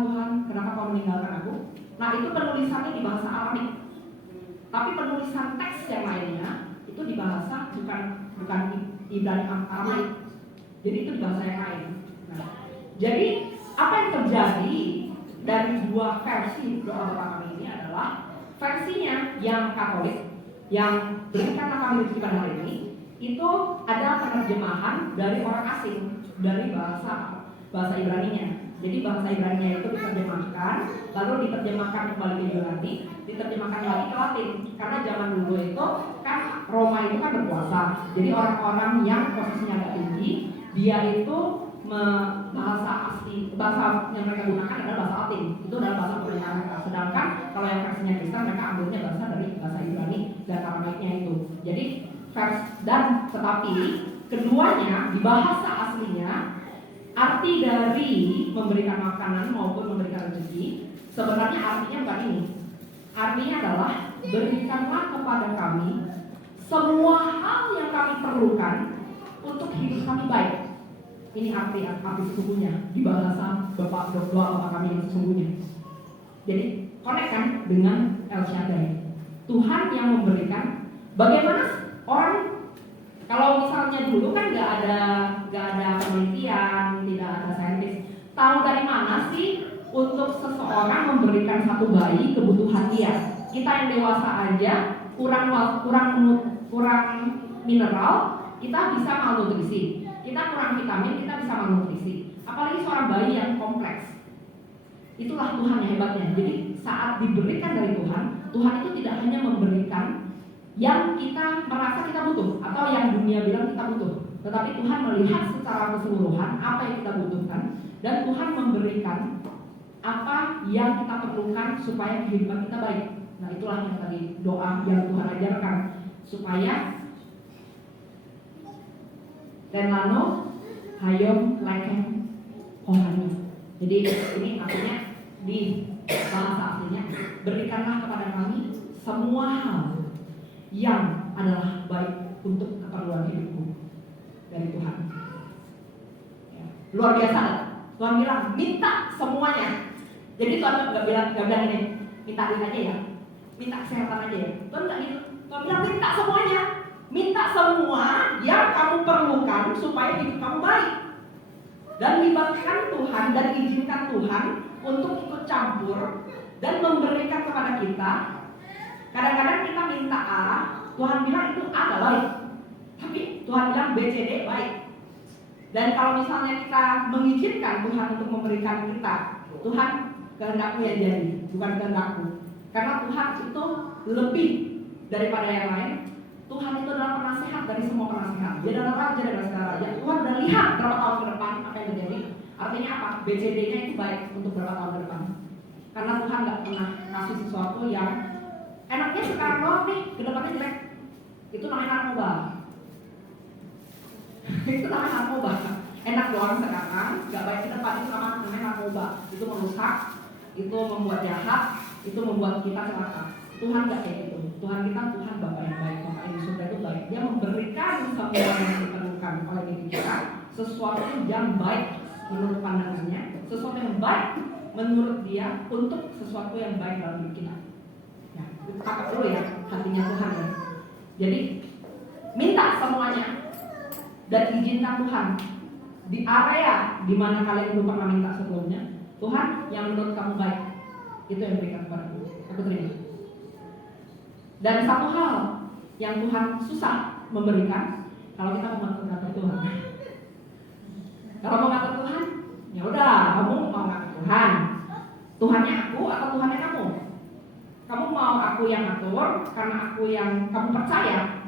kenapa kau meninggalkan aku? Nah, itu penulisannya di bahasa Aramik. Tapi penulisan teks yang lainnya itu di bahasa bukan Ibrani Aramik. Jadi itu di bahasa yang lain. Nah, jadi apa yang terjadi dari dua versi doa Bapa kami ini adalah versinya yang Katolik, yang berikanlah kami rezeki pada hari ini, itu ada penerjemahan dari orang asing dari bahasa Ibraninya. Jadi bahasa Ibraninya itu diterjemahkan, lalu diterjemahkan kembali ke Yunani, diterjemahkan lagi ke Latin. Karena zaman dulu itu kan Roma itu kan berkuasa. Jadi orang-orang yang posisinya agak tinggi, dia itu bahasa yang mereka gunakan adalah bahasa Latin. Itu adalah bahasa pernyataan mereka. Sedangkan kalau yang versinya Kristen mereka ambilnya dari bahasa Ibrani dan Aramaiknya itu. Jadi tetapi keduanya di bahasa aslinya, arti dari memberikan makanan maupun memberikan rezeki sebenarnya artinya bukan ini. Artinya adalah berikanlah kepada kami semua hal yang kami perlukan untuk hidup kami baik. Ini arti sesungguhnya di bahasa Bapak kami yang sesungguhnya. Jadi connect kan dengan El Shaddai, Tuhan yang memberikan. Bagaimana orang, kalau misalnya dulu kan nggak ada penelitian, tidak ada saintis, tahu dari mana sih untuk seseorang memberikan satu bayi kebutuhan dia? Kita yang dewasa aja kurang mineral, kita bisa malnutrisi. Kita kurang vitamin, kita bisa malnutrisi. Apalagi seorang bayi yang kompleks. Itulah Tuhan yang hebatnya. Jadi saat diberikan dari Tuhan, Tuhan itu tidak hanya memberikan yang kita merasa kita butuh atau yang dunia bilang kita butuh, tetapi Tuhan melihat secara keseluruhan apa yang kita butuhkan, dan Tuhan memberikan apa yang kita perlukan supaya kehidupan kita baik. Nah, itulah yang tadi doa yang Tuhan ajarkan, supaya Tenlano hayom leken kohani. Jadi ini artinya di bahasa aslinya, berikanlah kepada kami semua hal yang adalah baik untuk keperluan hidupku dari Tuhan. Ya. Luar biasa. Tuhan bilang minta semuanya. Jadi Tuhan nggak bilang ini, minta duit aja ya, minta kesehatan aja ya. Tuhan nggak gitu. Tuhan bilang minta semuanya, minta semua yang kamu perlukan supaya hidup kamu baik. Dan libatkan Tuhan dan izinkan Tuhan untuk ikut campur dan memberikan kepada kita. Kadang-kadang kita minta A, Tuhan bilang itu A gak baik, tapi Tuhan bilang B, C, D baik. Dan kalau misalnya kita mengizinkan Tuhan untuk memberikan kita, Tuhan kehendakmu yang jadi, bukan kehendakku. Karena Tuhan itu lebih daripada yang lain. Tuhan itu adalah penasehat dari semua penasehat. Dia adalah raja dari segala raja. Tuhan udah lihat berapa tahun ke depan apa yang terjadi. Artinya apa? BCD-nya itu baik untuk berapa tahun ke depan. Karena Tuhan gak pernah kasih sesuatu yang enaknya sekarang doang nih, ke depannya jelek. Itu namanya narkoba. Itu namanya narkoba. Enak doang sekarang, gak baik ke depan, itu namanya narkoba. Itu merusak, itu membuat jahat, itu membuat kita celaka. Tuhan gak kayak gitu. Tuhan kita Tuhan Bapa yang baik, Bapa yang di surga itu baik. Dia memberikan semua yang diperlukan oleh diri kita, sesuatu yang baik menurut pandangannya, sesuatu yang baik menurut dia untuk sesuatu yang baik dalam diri kita. Ya, kakak dulu ya hatinya Tuhan ya. Jadi minta semuanya dan izinkan Tuhan di area di mana kalian belum pernah minta sebelumnya. Tuhan yang menurut kamu baik itu yang diberikan kepadaku. Aku terima. Dan satu hal yang Tuhan susah memberikan kalau kita mau ngatur Tuhan. Kalau mau ngatur Tuhan, ya udah, kamu mau ngatur Tuhan. Tuhannya aku atau Tuhannya kamu? Kamu mau aku yang ngatur karena aku yang kamu percaya,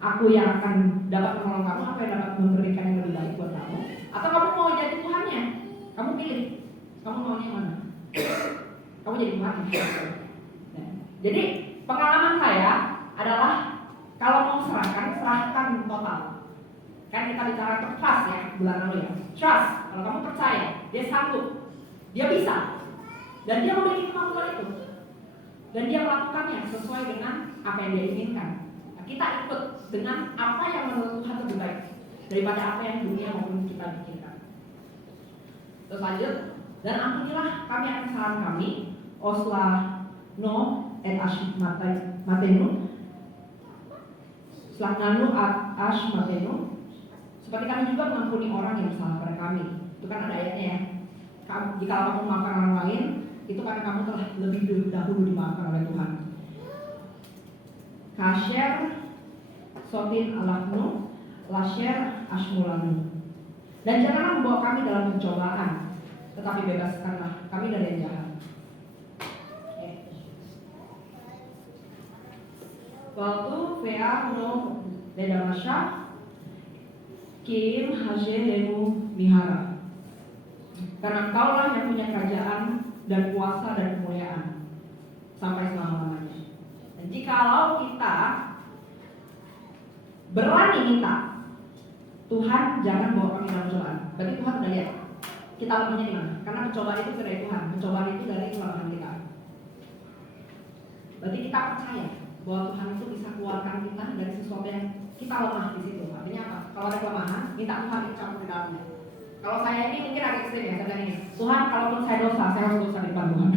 aku yang akan dapat menolong kamu, aku yang dapat memberikan yang lebih baik buat kamu, atau kamu mau jadi Tuhannya? Kamu pilih. Kamu maunya yang mana? Kamu jadi Tuhannya. Nah, jadi pengalaman saya adalah kalau mau serahkan total. Kan kita bicara trust ya bulan lalu ya. Trust, kalau kamu percaya, dia sanggup, dia bisa, dan dia memiliki kemampuan itu, dan dia melakukannya sesuai dengan apa yang dia inginkan. Nah, kita ikut dengan apa yang menurut Tuhan lebih baik daripada apa yang dunia maupun kita pikirkan. Terus lanjut, dan ampunilah kami akan kesalahan kami, Osla no et ash matenu, Slaknanu ash matenu, seperti kami juga mengampuni orang yang bersalah pada kami. Itu kan ada ayatnya ya. Jika kamu memaafkan orang lain, itu karena kamu telah lebih dahulu dimaafkan oleh Tuhan. Kasher sotin alaknu, lasher ashmulanu. Dan janganlah membawa kami dalam pencobaan, tetapi bebaskanlah kami dari yang jahat. Waktu vea no ledamasha kim hajelenu mihara. Karena Engkaulah yang punya kerajaan dan kuasa dan kemuliaan sampai selama-lamanya. Dan jikalau kita berani minta, Tuhan jangan bawa kami dalam cobaan. Berarti Tuhan udah lihat kita lemahnya di mana. Karena pencobaan itu dari Tuhan, pencobaan itu dari kelemahan kita. Berarti kita percaya bahwa Tuhan itu bisa keluarkan kita dari sesuatu yang kita lemah di situ. Artinya apa? Kalau ada kelemahan, minta Tuhan ikut campur di dalamnya. Kalau saya ini mungkin agak ekstrim ya, saya ini. Tuhan, kalaupun saya dosa, saya harus dosa di depan Tuhan.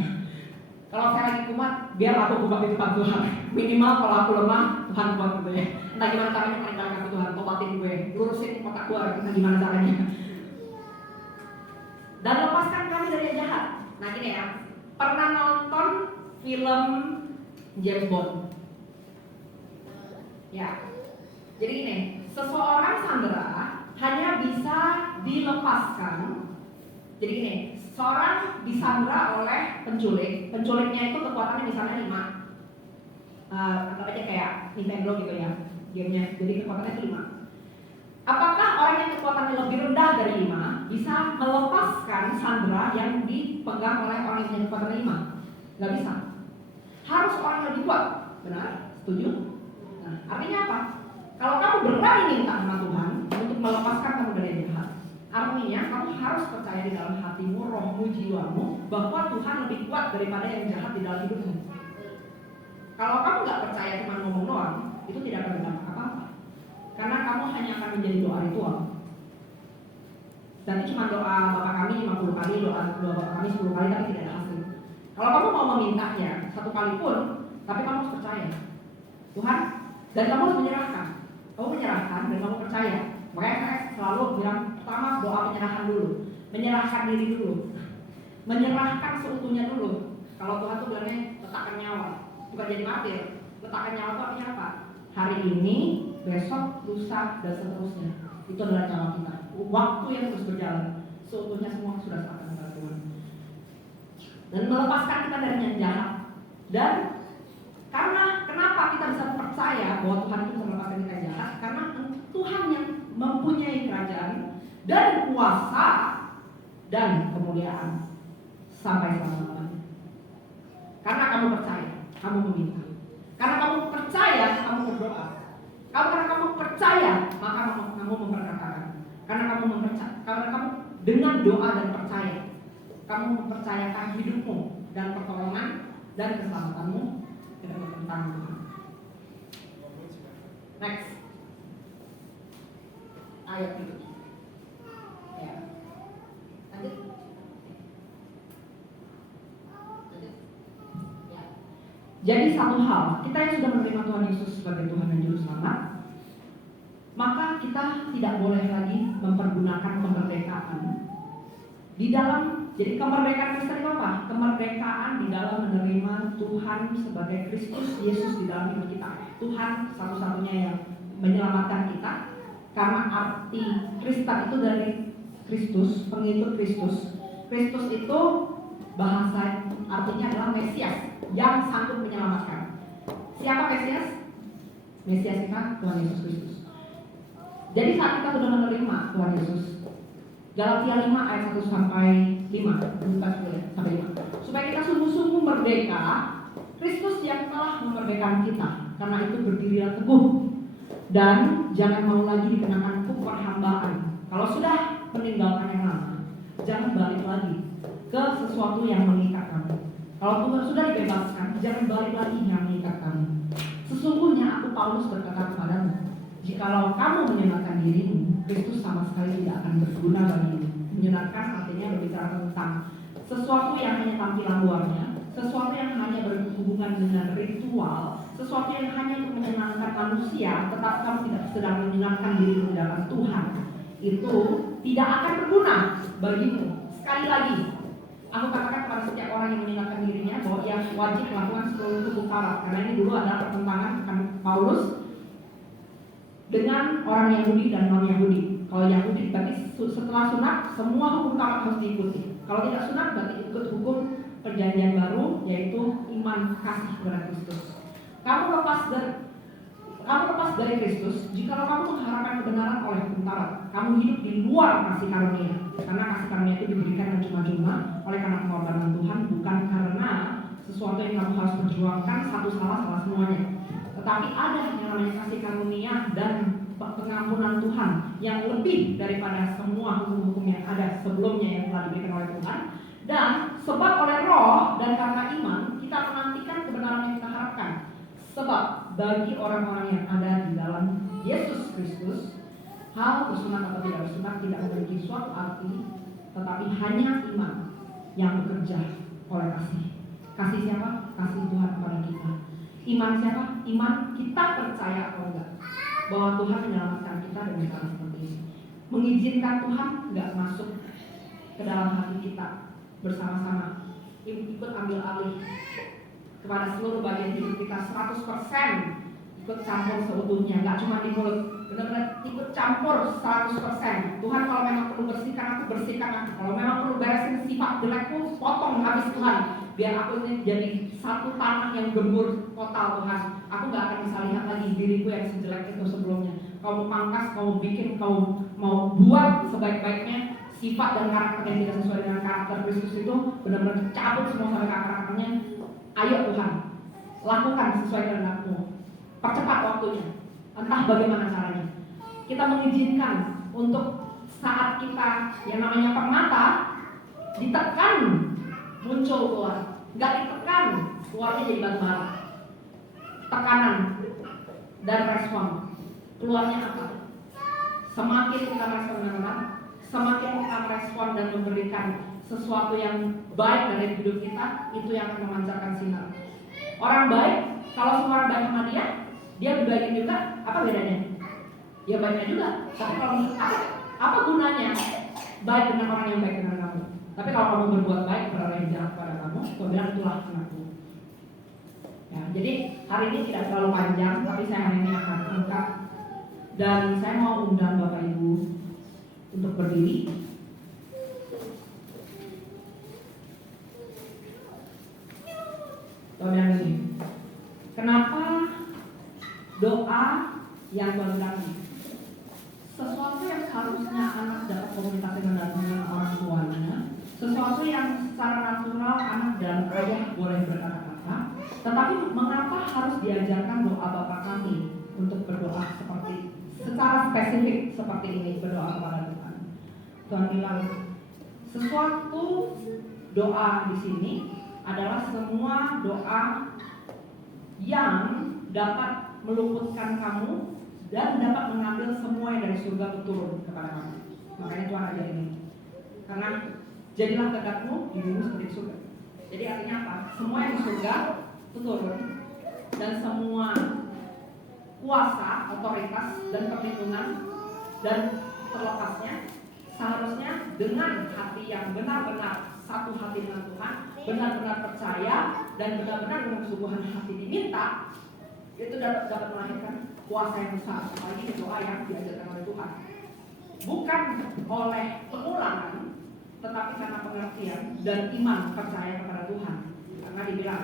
Kalau saya lagi kumat, biar aku kumat di depan Tuhan. Minimal kalau aku lemah, Tuhan kuat gitu ya. Entah gimana caranya meninggalkan aku Tuhan, tobatin gue, lurusin otak gue, entah gimana caranya. Dan lepaskan kami dari yang jahat. Nah gini ya, pernah nonton film James Bond? Ya, jadi gini, seseorang sandera hanya bisa dilepaskan. Jadi gini, seorang disandera oleh penculik, penculiknya itu kekuatannya misalnya 5, anggap aja kayak Nintendo gitu ya, gamenya. Jadi kekuatannya itu 5. Apakah orang yang kekuatannya lebih rendah dari 5 bisa melepaskan sandera yang dipegang oleh orang yang punya kekuatan 5? Gak bisa. Harus orang yang lebih kuat. Benar? Setuju? Nah, artinya apa? Kalau kamu berani minta sama Tuhan untuk melepaskan kamu dari jahat, artinya kamu harus percaya di dalam hatimu, rohmu, jiwamu bahwa Tuhan lebih kuat daripada yang jahat di dalam hidupmu. Kalau kamu gak percaya cuma ngomong doang, itu tidak akan berdampak apa-apa. Karena kamu hanya akan menjadi doa ritual. Dan itu cuma doa Bapak kami 50 kali, doa Bapak kami 10 kali, tapi tidak ada hasil. Kalau kamu mau memintanya 1 kali pun, tapi kamu harus percaya Tuhan, dan kamu harus menyerahkan. Kamu menyerahkan dan kamu percaya. Makanya saya selalu bilang, pertama doa penyerahan dulu, menyerahkan diri dulu, menyerahkan seutuhnya dulu. Kalau Tuhan tuh bilangnya letakkan nyawa, bukan jadi martir. Letakkan nyawa itu artinya apa? Hari ini, besok, lusa, dan seterusnya. Itu adalah nyawa kita. Waktu yang terus berjalan, seutuhnya semua sudah serahkan kepada Tuhan. Dan melepaskan kita dari yang jahat. Dan karena kenapa kita bisa percaya bahwa Tuhan itu bisa melepaskan kita yang jahat? Karena Tuhan yang mempunyai kerajaan dan kuasa dan kemuliaan sampai selama-lamanya. Karena kamu percaya, kamu meminta. Karena kamu percaya, kamu berdoa. Karena kamu percaya, maka kamu memperkatakan. Karena kamu dengan doa dan percaya, kamu mempercayakan hidupmu dan pertolongan dan keselamatanmu tentang Tuhan. Next, ayat itu. Ya, lanjut. Ya. Jadi satu hal, kita yang sudah menerima Tuhan Yesus sebagai Tuhan dan Juru Selamat, maka kita tidak boleh lagi mempergunakan kemerdekaan di dalam. Jadi kemerdekaan Kristen itu apa? Kemerdekaan di dalam menerima Tuhan sebagai Kristus Yesus di dalam hidup kita. Tuhan satu-satunya yang menyelamatkan kita. Karena arti Kristen itu dari Kristus, pengikut Kristus. Kristus itu bahasa artinya adalah Mesias yang sanggup menyelamatkan. Siapa Mesias? Mesias kita Tuhan Yesus Kristus. Jadi saat kita sudah menerima Tuhan Yesus, Galatia 5 ayat 1 sampai 5, bukan sampai 5. Supaya kita sungguh-sungguh merdeka, Kristus yang telah memerdekakan kita. Karena itu berdirilah teguh dan jangan mau lagi dikenakan hukum perhambaan. Kalau sudah meninggalkan yang lama, jangan balik lagi ke sesuatu yang mengikat kamu. Kalau Tuhan sudah dibebaskan, jangan balik lagi yang mengikat kamu. Sesungguhnya aku Paulus berkata kepadamu, jikalau kamu menyenangkan dirimu, Kristus sama sekali tidak akan berguna bagimu. Menyenangkan artinya berbicara tentang sesuatu yang hanya tampilan luarnya, sesuatu yang hanya berhubungan dengan ritual, sesuatu yang hanya untuk menyenangkan manusia, tetapi kamu tidak sedang menyenangkan dirimu di dalam Tuhan. Itu tidak akan berguna bagimu. Sekali lagi, aku katakan kepada setiap orang yang menyenangkan dirinya bahwa ia wajib melakukan seluruh tubuh Taurat. Karena ini dulu adalah pertentangan Paulus dengan orang Yahudi dan non-Yahudi. Kalau Yahudi berarti setelah sunat semua hukum Taurat harus diikuti. Kalau tidak sunat berarti ikut hukum perjanjian baru, yaitu iman kasih kepada Kristus. Kamu lepas dari Kristus jika kamu mengharapkan kebenaran oleh hukum Taurat. Kamu hidup di luar kasih karunia. Karena kasih karunia itu diberikan dengan cuma-cuma oleh karena pengorbanan Tuhan, bukan karena sesuatu yang kamu harus perjuangkan satu salah semuanya. Tetapi ada yang namanya kasih karunia dan pengampunan Tuhan yang lebih daripada semua hukum-hukum yang ada sebelumnya yang telah diberikan oleh Tuhan. Dan sebab oleh roh dan karena iman kita menantikan kebenaran yang kita harapkan. Sebab bagi orang-orang yang ada di dalam Yesus Kristus, hal bersunat atau tidak bersunat tidak memiliki suatu arti, tetapi hanya iman yang bekerja oleh kasih. Kasih siapa? Kasih Tuhan kepada kita. Iman siapa? Iman kita percaya atau enggak bahwa Tuhan menyelamatkan kita dengan cara seperti ini. Mengizinkan Tuhan enggak masuk ke dalam hati kita bersama-sama, ikut ambil alih kepada seluruh bagian hidup kita 100%, ikut campur seutuhnya, enggak cuma di mulut, benar-benar ikut campur 100%. Tuhan kalau memang perlu bersihkan aku, bersihkan aku. Kalau memang perlu beresin sifat jelekku, potong habis Tuhan. Biar aku ini jadi satu tanah yang gembur total Tuhan. Aku gak akan bisa lihat lagi diriku yang sejelek itu sebelumnya. Kau mau pangkas, kau mau bikin, kau mau buat sebaik-baiknya, sifat dan karakter yang tidak sesuai dengan karakter Kristus itu benar-benar cabut semua sampai ke karakternya. Ayo Tuhan, lakukan sesuai kehendak-Mu. Percepat waktunya. Entah bagaimana caranya. Kita mengizinkan untuk saat kita yang namanya permata ditekan muncul keluar. Gak ditekan, keluarnya jadi batu bara. Tekanan dan respon. Keluarnya apa? Semakin kita merespon dengan benar, semakin kita merespon dan memberikan sesuatu yang baik dari hidup kita, itu yang akan memancarkan sinar. Orang baik, kalau semua orang baik sama dia dibaikin juga, apa bedanya? Ya baiknya juga. Tapi kalau apa gunanya baik dengan orang yang baik dengan kamu? Tapi kalau kamu berbuat baik kepada orang yang jahat pada kamu, aku bilang itulah anakku. Ya, jadi hari ini tidak terlalu panjang, tapi saya hari ini akan angkat dan saya mau undang Bapak Ibu untuk berdiri. Bilang ini, kenapa doa yang berganti? Sesuatu yang seharusnya anak dapat komunikasi dengan orang tuanya, sesuatu yang secara natural anak dan ayah boleh berkata-kata, tetapi mengapa harus diajarkan doa Bapa kami untuk berdoa secara spesifik seperti ini, berdoa kepada Tuhan? Tuhan bilang, sesuatu doa di sini adalah semua doa yang dapat meluputkan kamu dan dapat mengambil semua yang dari surga turun kepada kamu. Makanya Tuhan ajar ini. Karena jadilah kehendakmu di bumi seperti di surga. Jadi artinya apa? Semua yang di surga itu turun, dan semua kuasa, otoritas, dan perlindungan dan terlepasnya seharusnya dengan hati yang benar-benar satu hati dengan Tuhan, benar-benar percaya dan benar-benar dengan kesungguhan hati diminta, itu dapat melahirkan kuasa yang besar. Apalagi doa yang diajarkan oleh Tuhan, bukan oleh pengulangan, tetapi karena pengertian dan iman percaya kepada Tuhan. Karena dibilang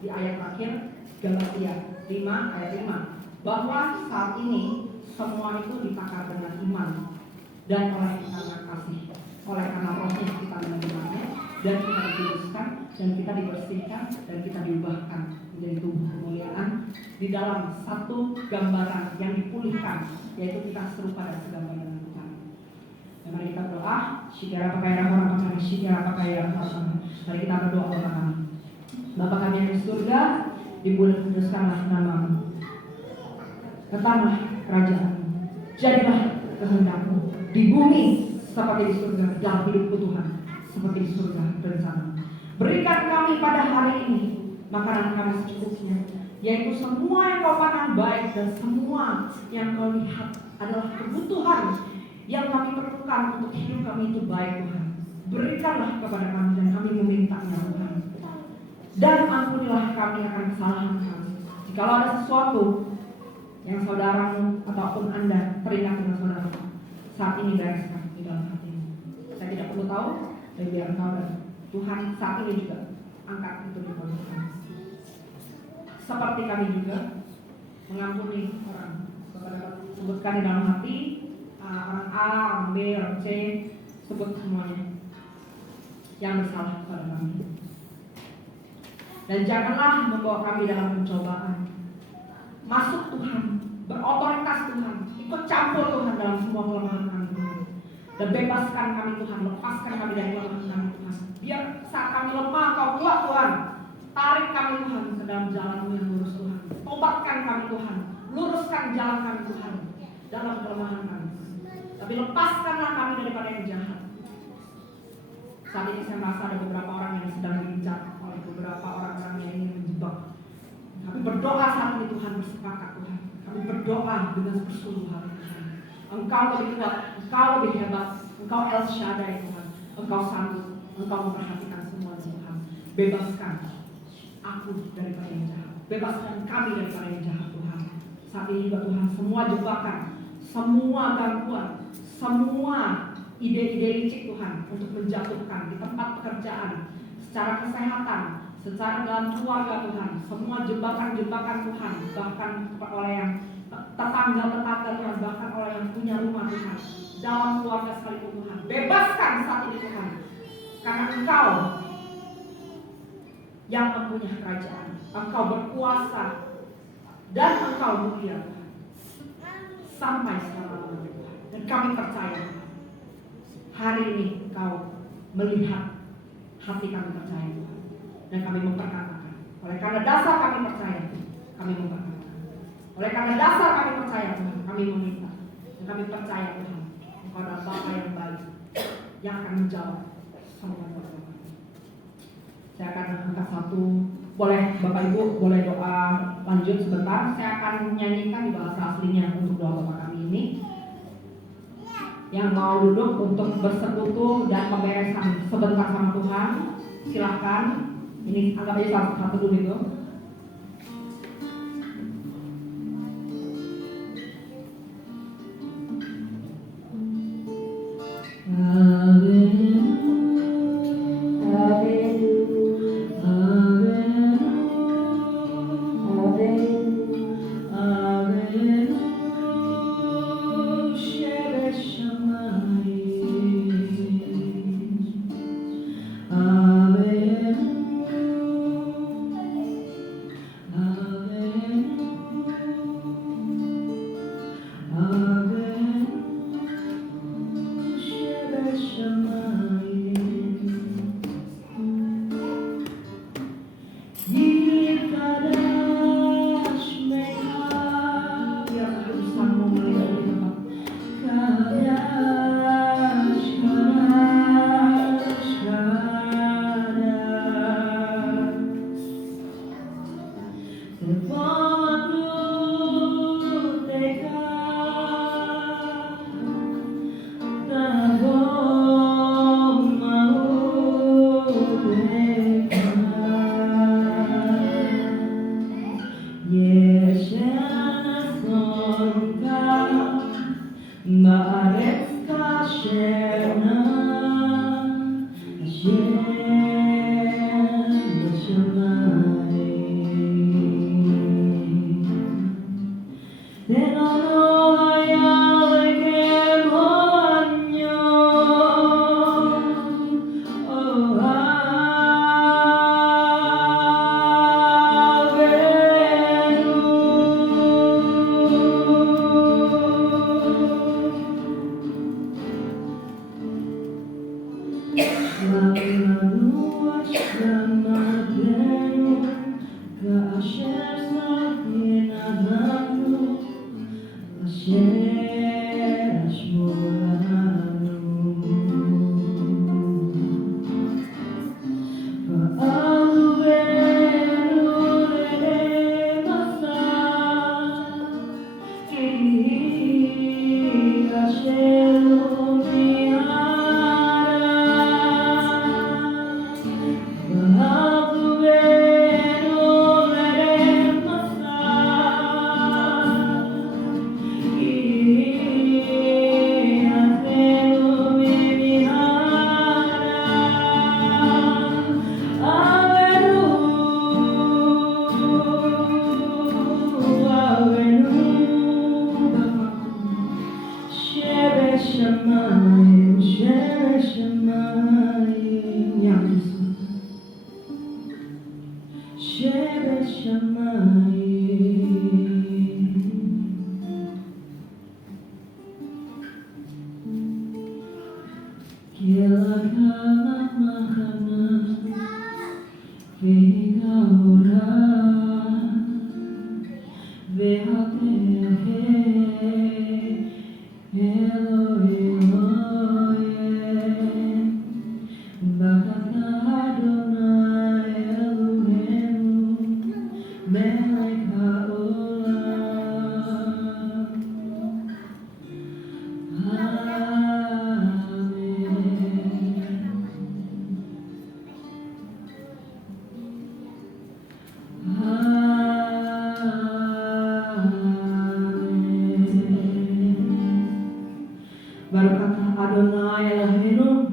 di ayat terakhir Galatia 5 ayat 5 bahwa saat ini semua itu ditakar dengan iman dan oleh karena kasih, oleh karena rohnya kita menerimanya dan kita dikuduskan dan kita dibersihkan dan kita diubahkan menjadi tubuh kemuliaan di dalam satu gambaran yang dipulihkan, yaitu kita serupa dan segambar dengan Tuhan. Dan mari kita berdoa. Syikara pakaian orang kami, syikara pakaian orang. Mari kita berdoa kepada kami. Bapa kami yang di surga, dikuduskanlah namamu. Datanglah kerajaan-Mu. Jadilah kehendak-Mu di bumi seperti di surga, dalam hidupku Tuhan seperti di surga berencana. Berikan kami pada hari ini makanan kami secukupnya, yaitu semua yang Kau pandang baik dan semua yang Kau lihat adalah kebutuhan yang kami perlukan untuk hidup kami itu baik Tuhan. Berikanlah kepada kami dan kami memintanya Tuhan. Dan ampunilah kami akan kesalahan kami. Jikalau ada sesuatu yang saudaramu ataupun Anda teringat dengan saudara, saat ini bereskan di dalam hatimu. Saya tidak perlu tahu, dan biar Engkau dan Tuhan saat ini juga angkat itu di bawah Tuhan. Seperti kami juga mengampuni orang. Saudara sebutkan di dalam hati, orang A, orang B, orang C, sebut semuanya yang bersalah kepada kami. Dan janganlah membawa kami dalam pencobaan. Masuk Tuhan, berotoritas Tuhan, ikut campur Tuhan dalam semua kelemahan kami Tuhan. Dan bebaskan kami Tuhan, lepaskan kami dari kelemahan kami Tuhan. Biar saat kami lemah Kau kuat Tuhan. Tarik kami Tuhan ke dalam jalan-Mu yang lurus Tuhan. Tobatkan kami Tuhan, luruskan jalan kami Tuhan dalam kelemahan kami. Tapi lepaskanlah kami daripada yang jahat. Saat ini saya merasa ada beberapa orang yang sedang diincar oleh beberapa orang-orang yang ingin menjebak. Kami berdoa saat ini Tuhan, bersepakat Tuhan. Kami berdoa dengan bersungguh-sungguh Tuhan. Engkau lebih kuat, Engkau lebih hebat, Engkau El Shaddai Tuhan. Engkau sanggup, Engkau memperhatikan semua Tuhan. Bebaskan aku daripada yang jahat. Bebaskan kami daripada yang jahat Tuhan. Saat ini juga Tuhan, semua jebakan, semua gangguan, semua ide-ide licik Tuhan untuk menjatuhkan di tempat pekerjaan, secara kesehatan, secara dalam keluarga Tuhan, semua jebakan-jebakan Tuhan, bahkan oleh yang tetangga-tetangga Tuhan, bahkan oleh yang punya rumah Tuhan, dalam keluarga sekalipun Tuhan, bebaskan saat ini Tuhan, karena Engkau yang mempunyai kerajaan, Engkau berkuasa dan Engkau mulia Tuhan, sampai selama-lamanya Tuhan. Dan kami percaya Tuhan, hari ini Engkau melihat hati kami percaya Tuhan, dan kami memperkatakan, oleh karena dasar kami percaya, kami memperkatakan, oleh karena dasar kami percaya Tuhan, kami meminta, dan kami percaya Tuhan, Engkau adalah Bapa yang baik, yang akan menjawab semua doa kami. Saya akan angkat satu, boleh Bapak Ibu boleh doa lanjut sebentar. Saya akan menyanyikan di bahasa aslinya untuk doa Bapak kami ini. Yang mau duduk untuk bersekutu dan pemberesan sebentar sama Tuhan, silahkan. Ini anggap aja satu dulu itu.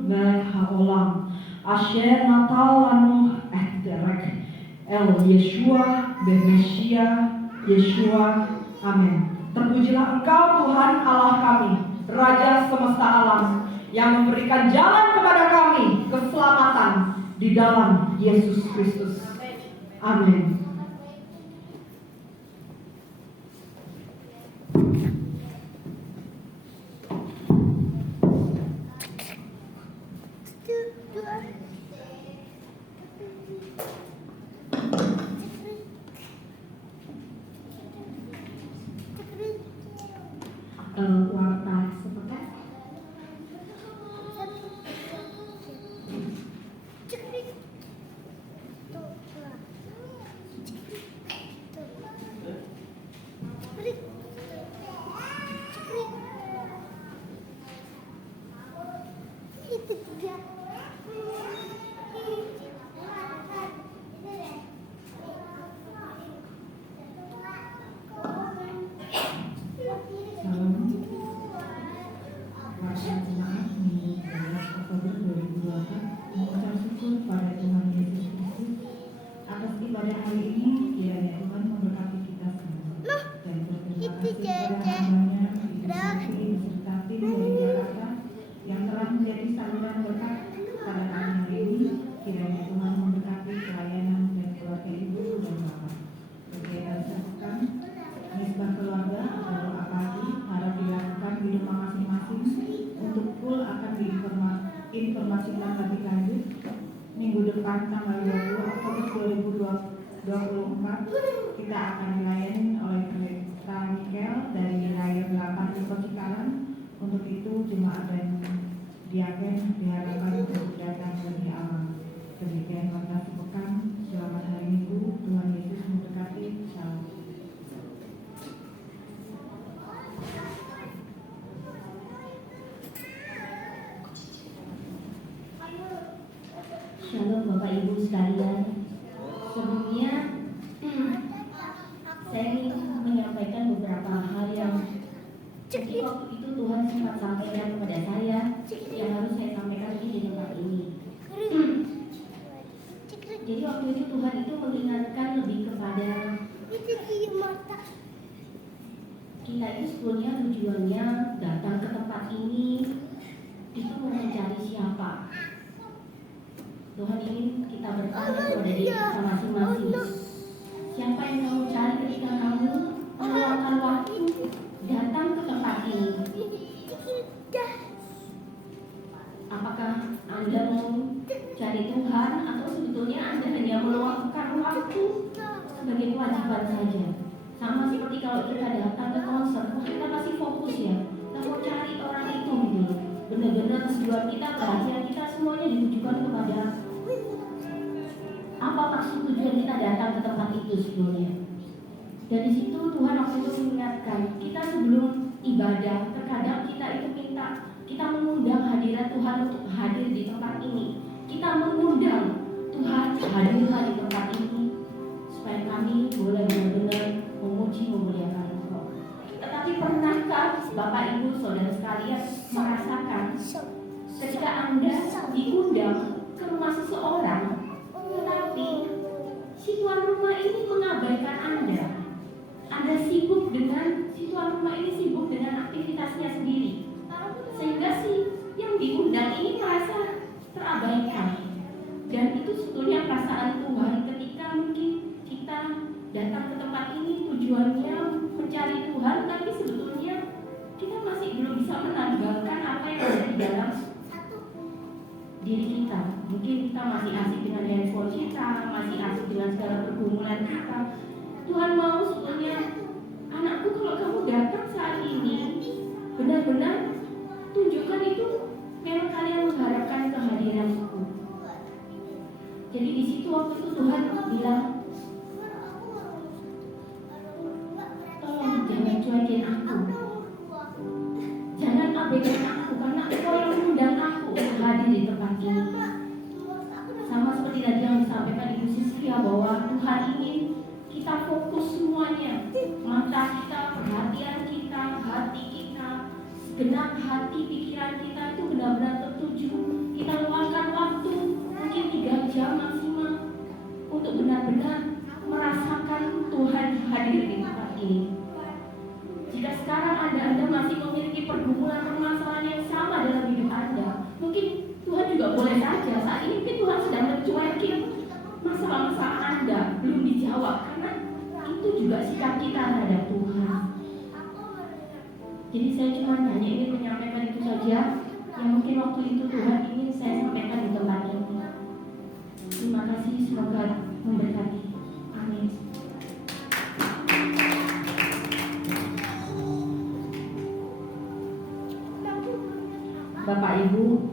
melech haolam, asher natal lanu et derek, el Yeshua bemesia Yeshua, amin. Terpujilah Engkau Tuhan Allah kami, Raja semesta alam, yang memberikan jalan kepada kami keselamatan di dalam Yesus Kristus. Amin. Warta sepekan. Warta jemaat Minggu 12 Oktober 2024 mengucap syukur pada Tuhan Yesus Kristus atas ibadah hari ini. Kiranya Tuhan memberkati kita semua dan berterima kasih kepada hamba-Nya Ibu Suci beserta tim dari Jakarta yang telah menjadi saluran berkat pada kami hari ini. Kiranya Tuhan memberkati pelayanan dan keluarga ibu dan bapak. Kegiatan sepekan Misbah Keluarga atau doa pagi harap dilakukan di rumah masing-masing. Untuk full akan diinformasikan lebih lanjut minggu depan tanggal 20 Oktober 2024 kita akan dilayani oleh Pendeta Michael dari wilayah 8 Tipe Cikarang. Untuk itu jemaat dan diaken diharapkan untuk datang lebih awal. Demikian warta sepekan. Selamat hari Minggu. Tuhan Yesus memberkati. Shalom. Shalom Bapak Ibu sekalian. Sebelumnya saya ingin menyampaikan beberapa hal yang mungkin waktu itu Tuhan sempat sampaikan kepada saya yang harus saya sampaikan di tempat ini. Jadi waktu itu Tuhan itu mengingatkan lebih kepada kita itu sebetulnya tujuannya datang ke tempat ini itu mencari siapa. Tuhan ingin kita bertanya kepada diri kita masing-masing. Siapa yang kamu cari ketika kamu meluangkan waktu datang ke tempat ini? Apakah Anda mau cari Tuhan atau sebetulnya Anda hanya meluangkan waktu sebagai kewajiban saja? Sama seperti kalau kita datang ke konser, kita pasti fokus ya. Kita mau cari orang itu gitu. Benar-benar tujuan kita, perhatian kita semuanya ditujukan kepada apa maksud tujuan kita datang ke tempat itu sebetulnya. Dan di situ Tuhan waktu itu mengingatkan kita sebelum ibadah, terkadang kita itu kita mengundang hadirat Tuhan untuk hadir di tempat ini. Kita mengundang Tuhan hadirlah di tempat ini supaya kami boleh benar-benar memuji memuliakan Engkau. Tetapi pernahkah Bapak Ibu Saudara sekalian merasakan ketika Anda diundang ke rumah seseorang, tetapi si tuan rumah ini mengabaikan Anda. Anda sibuk dengan si tuan rumah ini sibuk dengan aktivitasnya sendiri, sehingga si yang diundang ini merasa terabaikan. Dan itu sebetulnya perasaan Tuhan ketika mungkin kita datang ke tempat ini tujuannya mencari Tuhan, tapi sebetulnya kita masih belum bisa menanggalkan apa yang ada di dalam diri kita. Mungkin kita masih asik dengan handphone kita, masih asik dengan segala pergumulan kita. Tuhan mau sebetulnya, anakku kalau kamu datang saat ini, benar-benar tunjukkan itu memang kalian mengharapkan kehadiranku. Jadi di situ waktu itu Tuhan bilang, tolong jangan cuekin aku, jangan abaikan aku, karena Engkau yang mengundang aku untuk hadir di tempat ini. Sama seperti tadi yang disampaikan Ibu Siskia bahwa Tuhan ingin kita fokus semuanya, mata kita, perhatian kita, hati kita, segenap hati pikiran kita itu benar-benar tertuju. Kita Jadi saya cuma hanya ingin menyampaikan itu saja yang mungkin waktu itu Tuhan ingin saya sampaikan di tempat ini. Terima kasih, semoga memberkati. Amin. Bapak Ibu,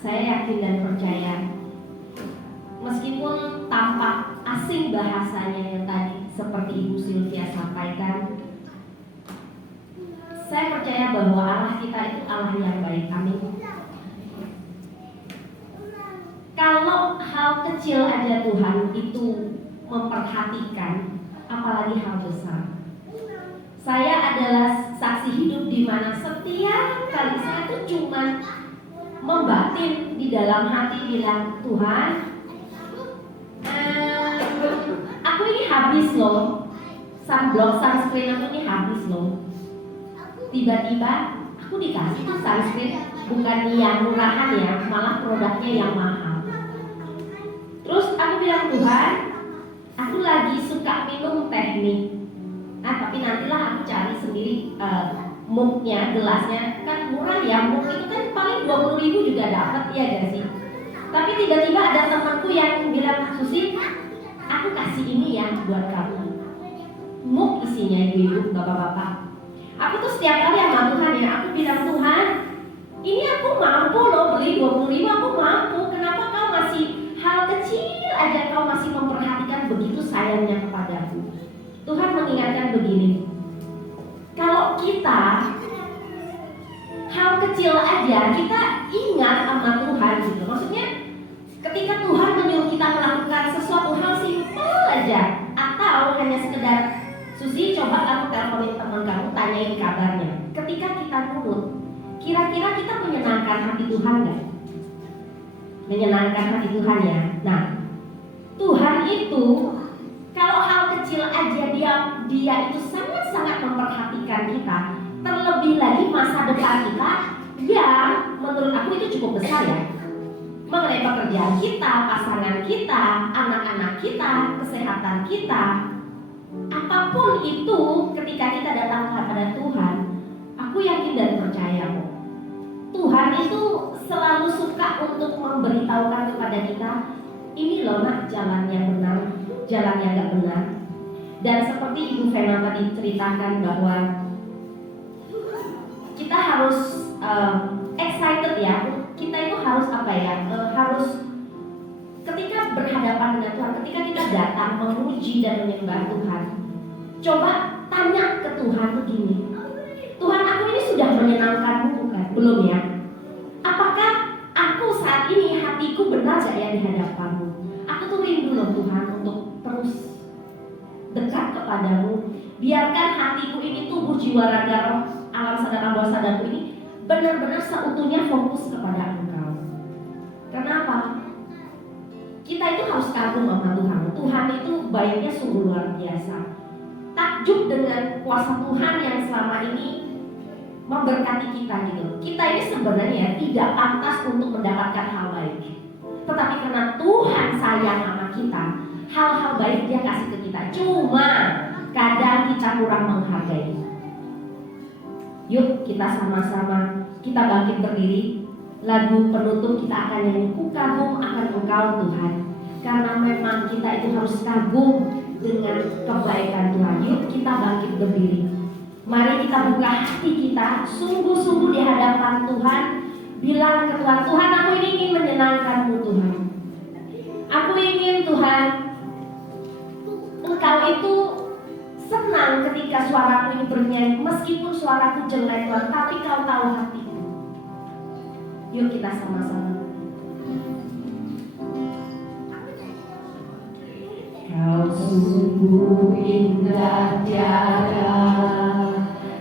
saya yakin dan percaya, meskipun tampak asing bahasanya yang tadi seperti Ibu Sylvia sampaikan, saya percaya bahwa Allah kita itu Allah yang baik. Amin. Kalau hal kecil aja Tuhan itu memperhatikan, apalagi hal besar. Saya adalah saksi hidup di mana setiap kali saya tuh cuma membatin di dalam hati bilang, Tuhan, aku ini habis loh, sunblock, sunscreen aku ini habis loh. Tiba-tiba aku dikasih tuh sunscreen bukan yang murahan ya, malah produknya yang mahal. Terus aku bilang, Tuhan, aku lagi suka minum teh nih. Tapi nantilah aku cari sendiri mugnya, gelasnya kan murah ya, mug itu kan paling 20.000 juga dapat ya gak sih? Tapi tiba-tiba ada temanku yang bilang, Susi, aku kasih ini ya buat kamu. Mug isinya ibu-ibu, bapak-bapak. Aku tuh setiap kali sama Tuhan ya, aku bilang, Tuhan, ini aku mampu loh beli 20.000, aku mampu. Kenapa kau masih hal kecil aja kau masih memperhatikan begitu sayangnya kepadaku? Tuhan mengingatkan begini, kalau kita hal kecil aja kita ingat sama Tuhan gitu. Maksudnya ketika Tuhan menyuruh kita melakukan sesuatu hal simpel aja, atau hanya sekedar, Susi coba kamu teleponin teman kamu, tanyain kabarnya. Ketika kita nurut, kira-kira kita menyenangkan hati Tuhan nggak? Menyenangkan hati Tuhan ya. Nah, Tuhan itu kalau hal kecil aja dia itu sangat-sangat memperhatikan kita. Terlebih lagi masa depan kita, ya menurut aku itu cukup besar ya. Mengenai pekerjaan kita, pasangan kita, anak-anak kita, kesehatan kita, apapun itu ketika kita datang kepada Tuhan, aku yakin dan percaya kok. Tuhan itu selalu suka untuk memberitahukan kepada kita, ini loh nak jalan yang benar, jalan yang gak benar. Dan seperti Ibu Vena tadi ceritakan bahwa kita harus excited ya. Kita itu harus apa ya? Harus ketika berhadapan dengan Tuhan, ketika kita datang memuji dan menyembah Tuhan, coba tanya ke Tuhan begini, Tuhan, aku ini sudah menyenangkanmu bukan? Belum ya? Apakah aku saat ini hatiku benar gak ya di hadapanmu? Aku tuh rindu loh Tuhan untuk terus dekat kepadamu. Biarkan hatiku ini tumbuh jiwa raga roh, alam sadar bawah sadarku ini benar-benar seutuhnya fokus kepada Engkau. Kenapa? Kita itu harus kagum sama Tuhan. Tuhan itu baiknya sungguh luar biasa. Takjub dengan kuasa Tuhan yang selama ini memberkati kita gitu. Kita ini sebenarnya tidak pantas untuk mendapatkan hal baik. Tetapi karena Tuhan sayang sama kita, hal-hal baik Dia kasih ke kita. Cuma kadang kita kurang menghargai. Yuk kita sama-sama, kita bangkit berdiri. Lagu penutup kita akan nyanyi, Ku kagum akan Engkau Tuhan. Karena memang kita itu harus kagum dengan kebaikan Tuhan. Yuk kita bangkit berdiri. Mari kita buka hati kita sungguh-sungguh di hadapan Tuhan. Bilang ke Tuhan, Tuhan aku ini ingin menyenangkan-Mu Tuhan. Aku ingin Tuhan, Engkau itu senang ketika suaraku ini bernyanyi. Meskipun suaraku jelek Tuhan, tapi Kau tahu hatiku. Yuk kita sama-sama. Kau sungguh indah tiada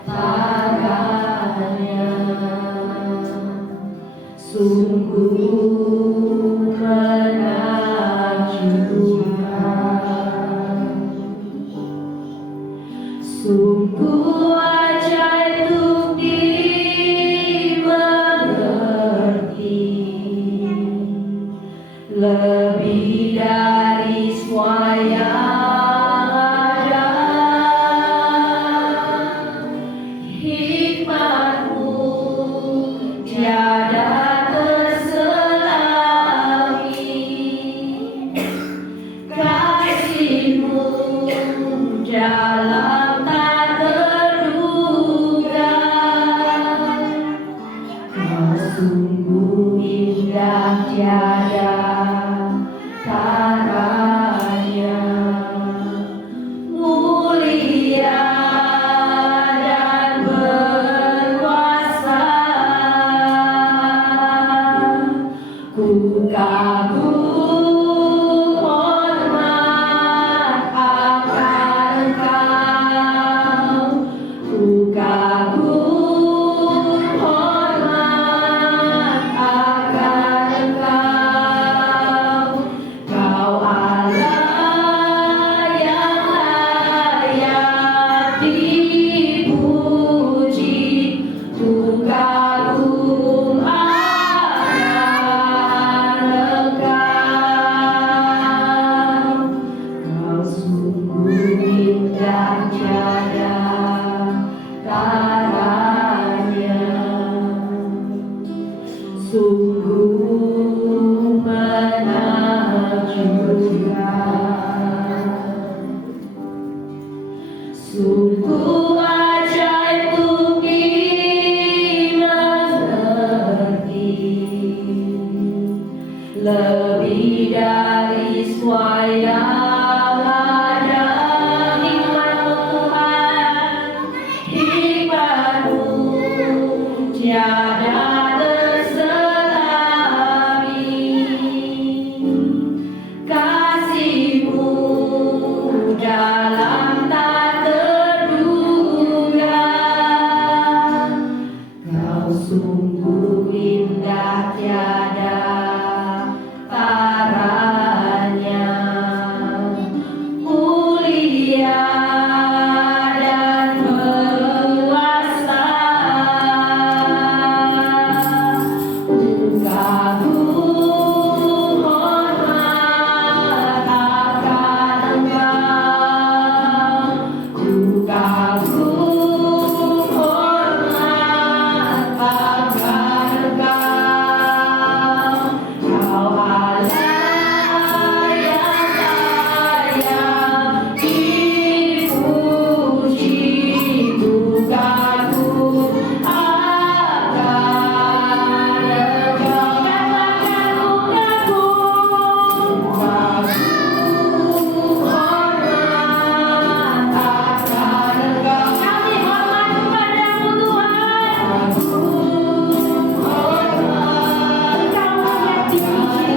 taranya, sungguh menakjubkan, sungguh ajaib untuk dimengerti, lebih dari semua yang ada. tiada taranya, mulia dan berkuasa. Ku kagum hormat akan Engkau, ku kagum hormat akan Engkau. Kau Allah yang layak dipuji, ku kagum akan Engkau. Kau sungguh indah tiada taranya, sungguh menakjubkan, sungguh ajaib untuk dimengerti, lebih dari semua yang ada. Hikmat-Mu Tuhan, hikmat-Mu tiada terselami, kasih-Mu dalam tak terduga. Kau sungguh indah tiada taranya, mulia dan berkuasa. Ku kagum hormat akan Engkau, ku kagum hormat akan Engkau. Kau Allah yang layak dipuji, ku kagum akan Engkau. Katakan ku kagum, kagum hormat akan Engkau. Kami hormat kepadamu Tuhan, kagum hormat. Engkau layak dipuji,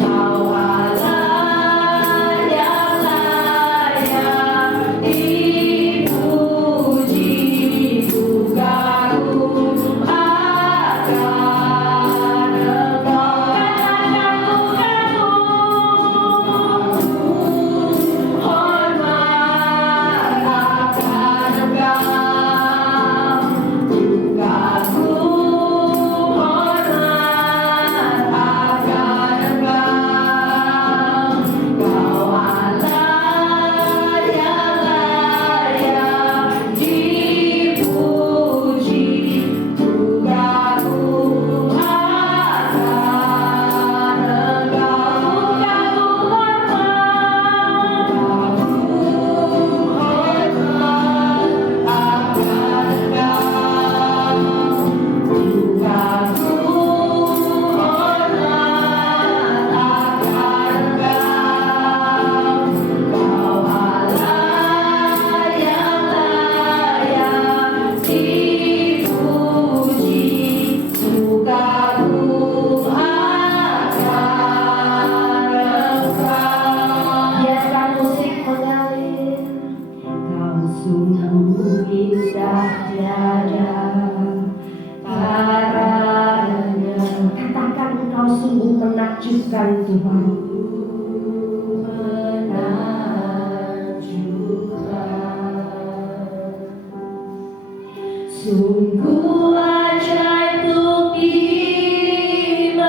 Kau Allah yang layak dipuji, ku kagum akan Engkau. Katakan ku kagum, hormat akan Engkau, ku kagum hormat akan Engkau. Kau Allah yang layak dipuji, ku kagum akan Engkau. Ku kagum hormat, kagum hormat akan Engkau, ku kagum hormat akan Engkau. Kau Allah yang layak dipuji, ku kagum akan Engkau. Biarkan musik mengalir. Kau sungguh indah tiada taranya. Katakan Engkau sungguh menakjubkan Tuhan. Menakjubkan, sungguh ajaib untuk dimengerti,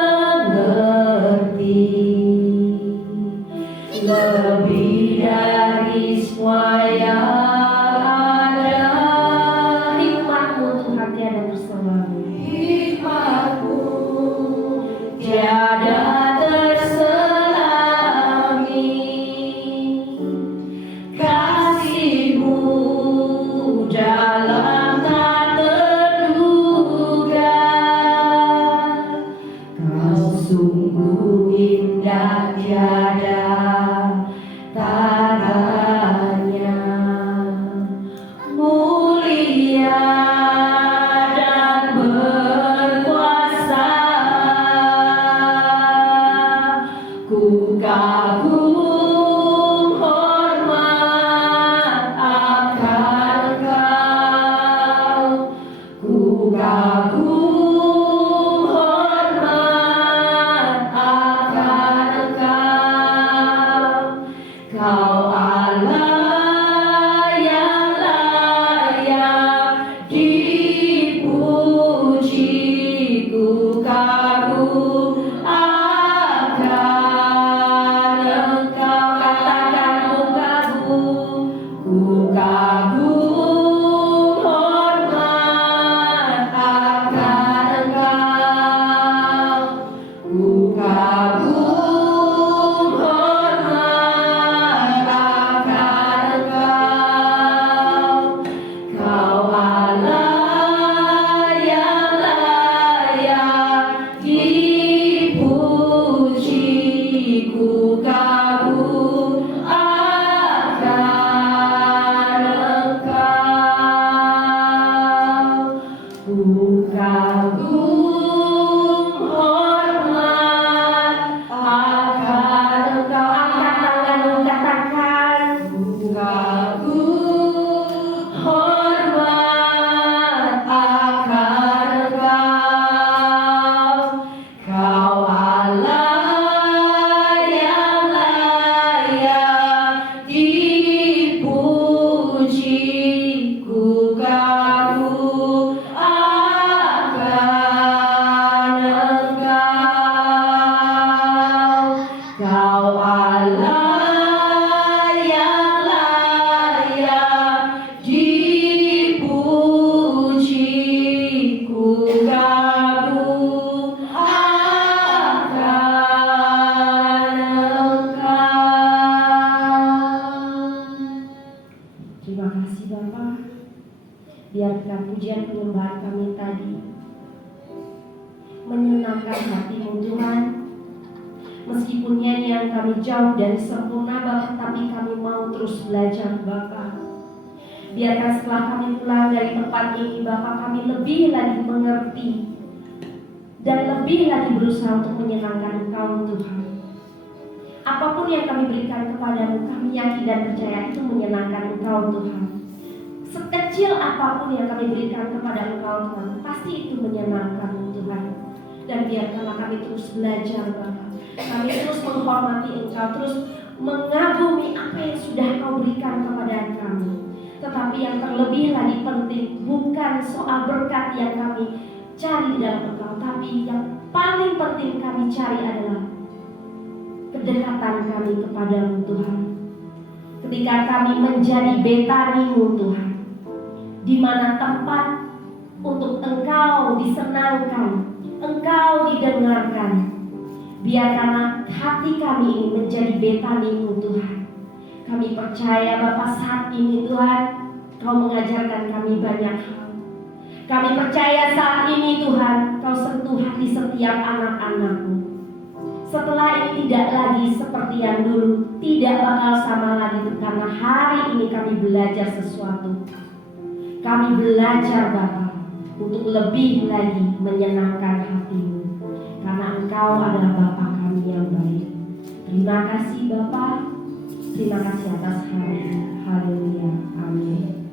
lebih dari semua yang ada. Hikmat-Mu Tuhan tiada terselami, hikmat-Mu tiada terselami. menyenangkan hati-Mu Tuhan. Meskipun nyanyian kami jauh dari sempurna Bapa, tapi kami mau terus belajar Bapa. Biarkan setelah kami pulang dari tempat ini Bapa, kami lebih lagi mengerti dan lebih lagi berusaha untuk menyenangkan Engkau Tuhan. Apapun yang kami berikan kepadamu, kami yakin dan percaya itu menyenangkan Engkau Tuhan. Sekecil apapun yang kami berikan kepada Engkau Tuhan, pasti itu menyenangkan Tuhan. Dan biarkanlah kami terus belajar Bapa. Kami terus menghormati Engkau, terus mengagumi apa yang sudah Kau berikan kepada kami. Tetapi yang terlebih lagi penting bukan soal berkat yang kami cari di dalam Engkau, tapi yang paling penting kami cari adalah kedekatan kami kepadamu Tuhan. Ketika kami menjadi Betani-Mu Tuhan, di mana tempat untuk Engkau disenangkan, Engkau didengarkan. Biarkanlah hati kami ini menjadi Betani-Mu Tuhan. Kami percaya Bapa saat ini Tuhan, Kau mengajarkan kami banyak hal. Kami percaya saat ini Tuhan, Kau sentuh hati setiap anak-anak-Mu. Setelah ini tidak lagi seperti yang dulu, tidak bakal sama lagi, karena hari ini kami belajar sesuatu. Kami belajar Bapa untuk lebih lagi menyenangkan hati-Mu, karena Engkau adalah Bapa kami yang baik. Terima kasih Bapa, terima kasih atas hari ini. Haleluya, amin.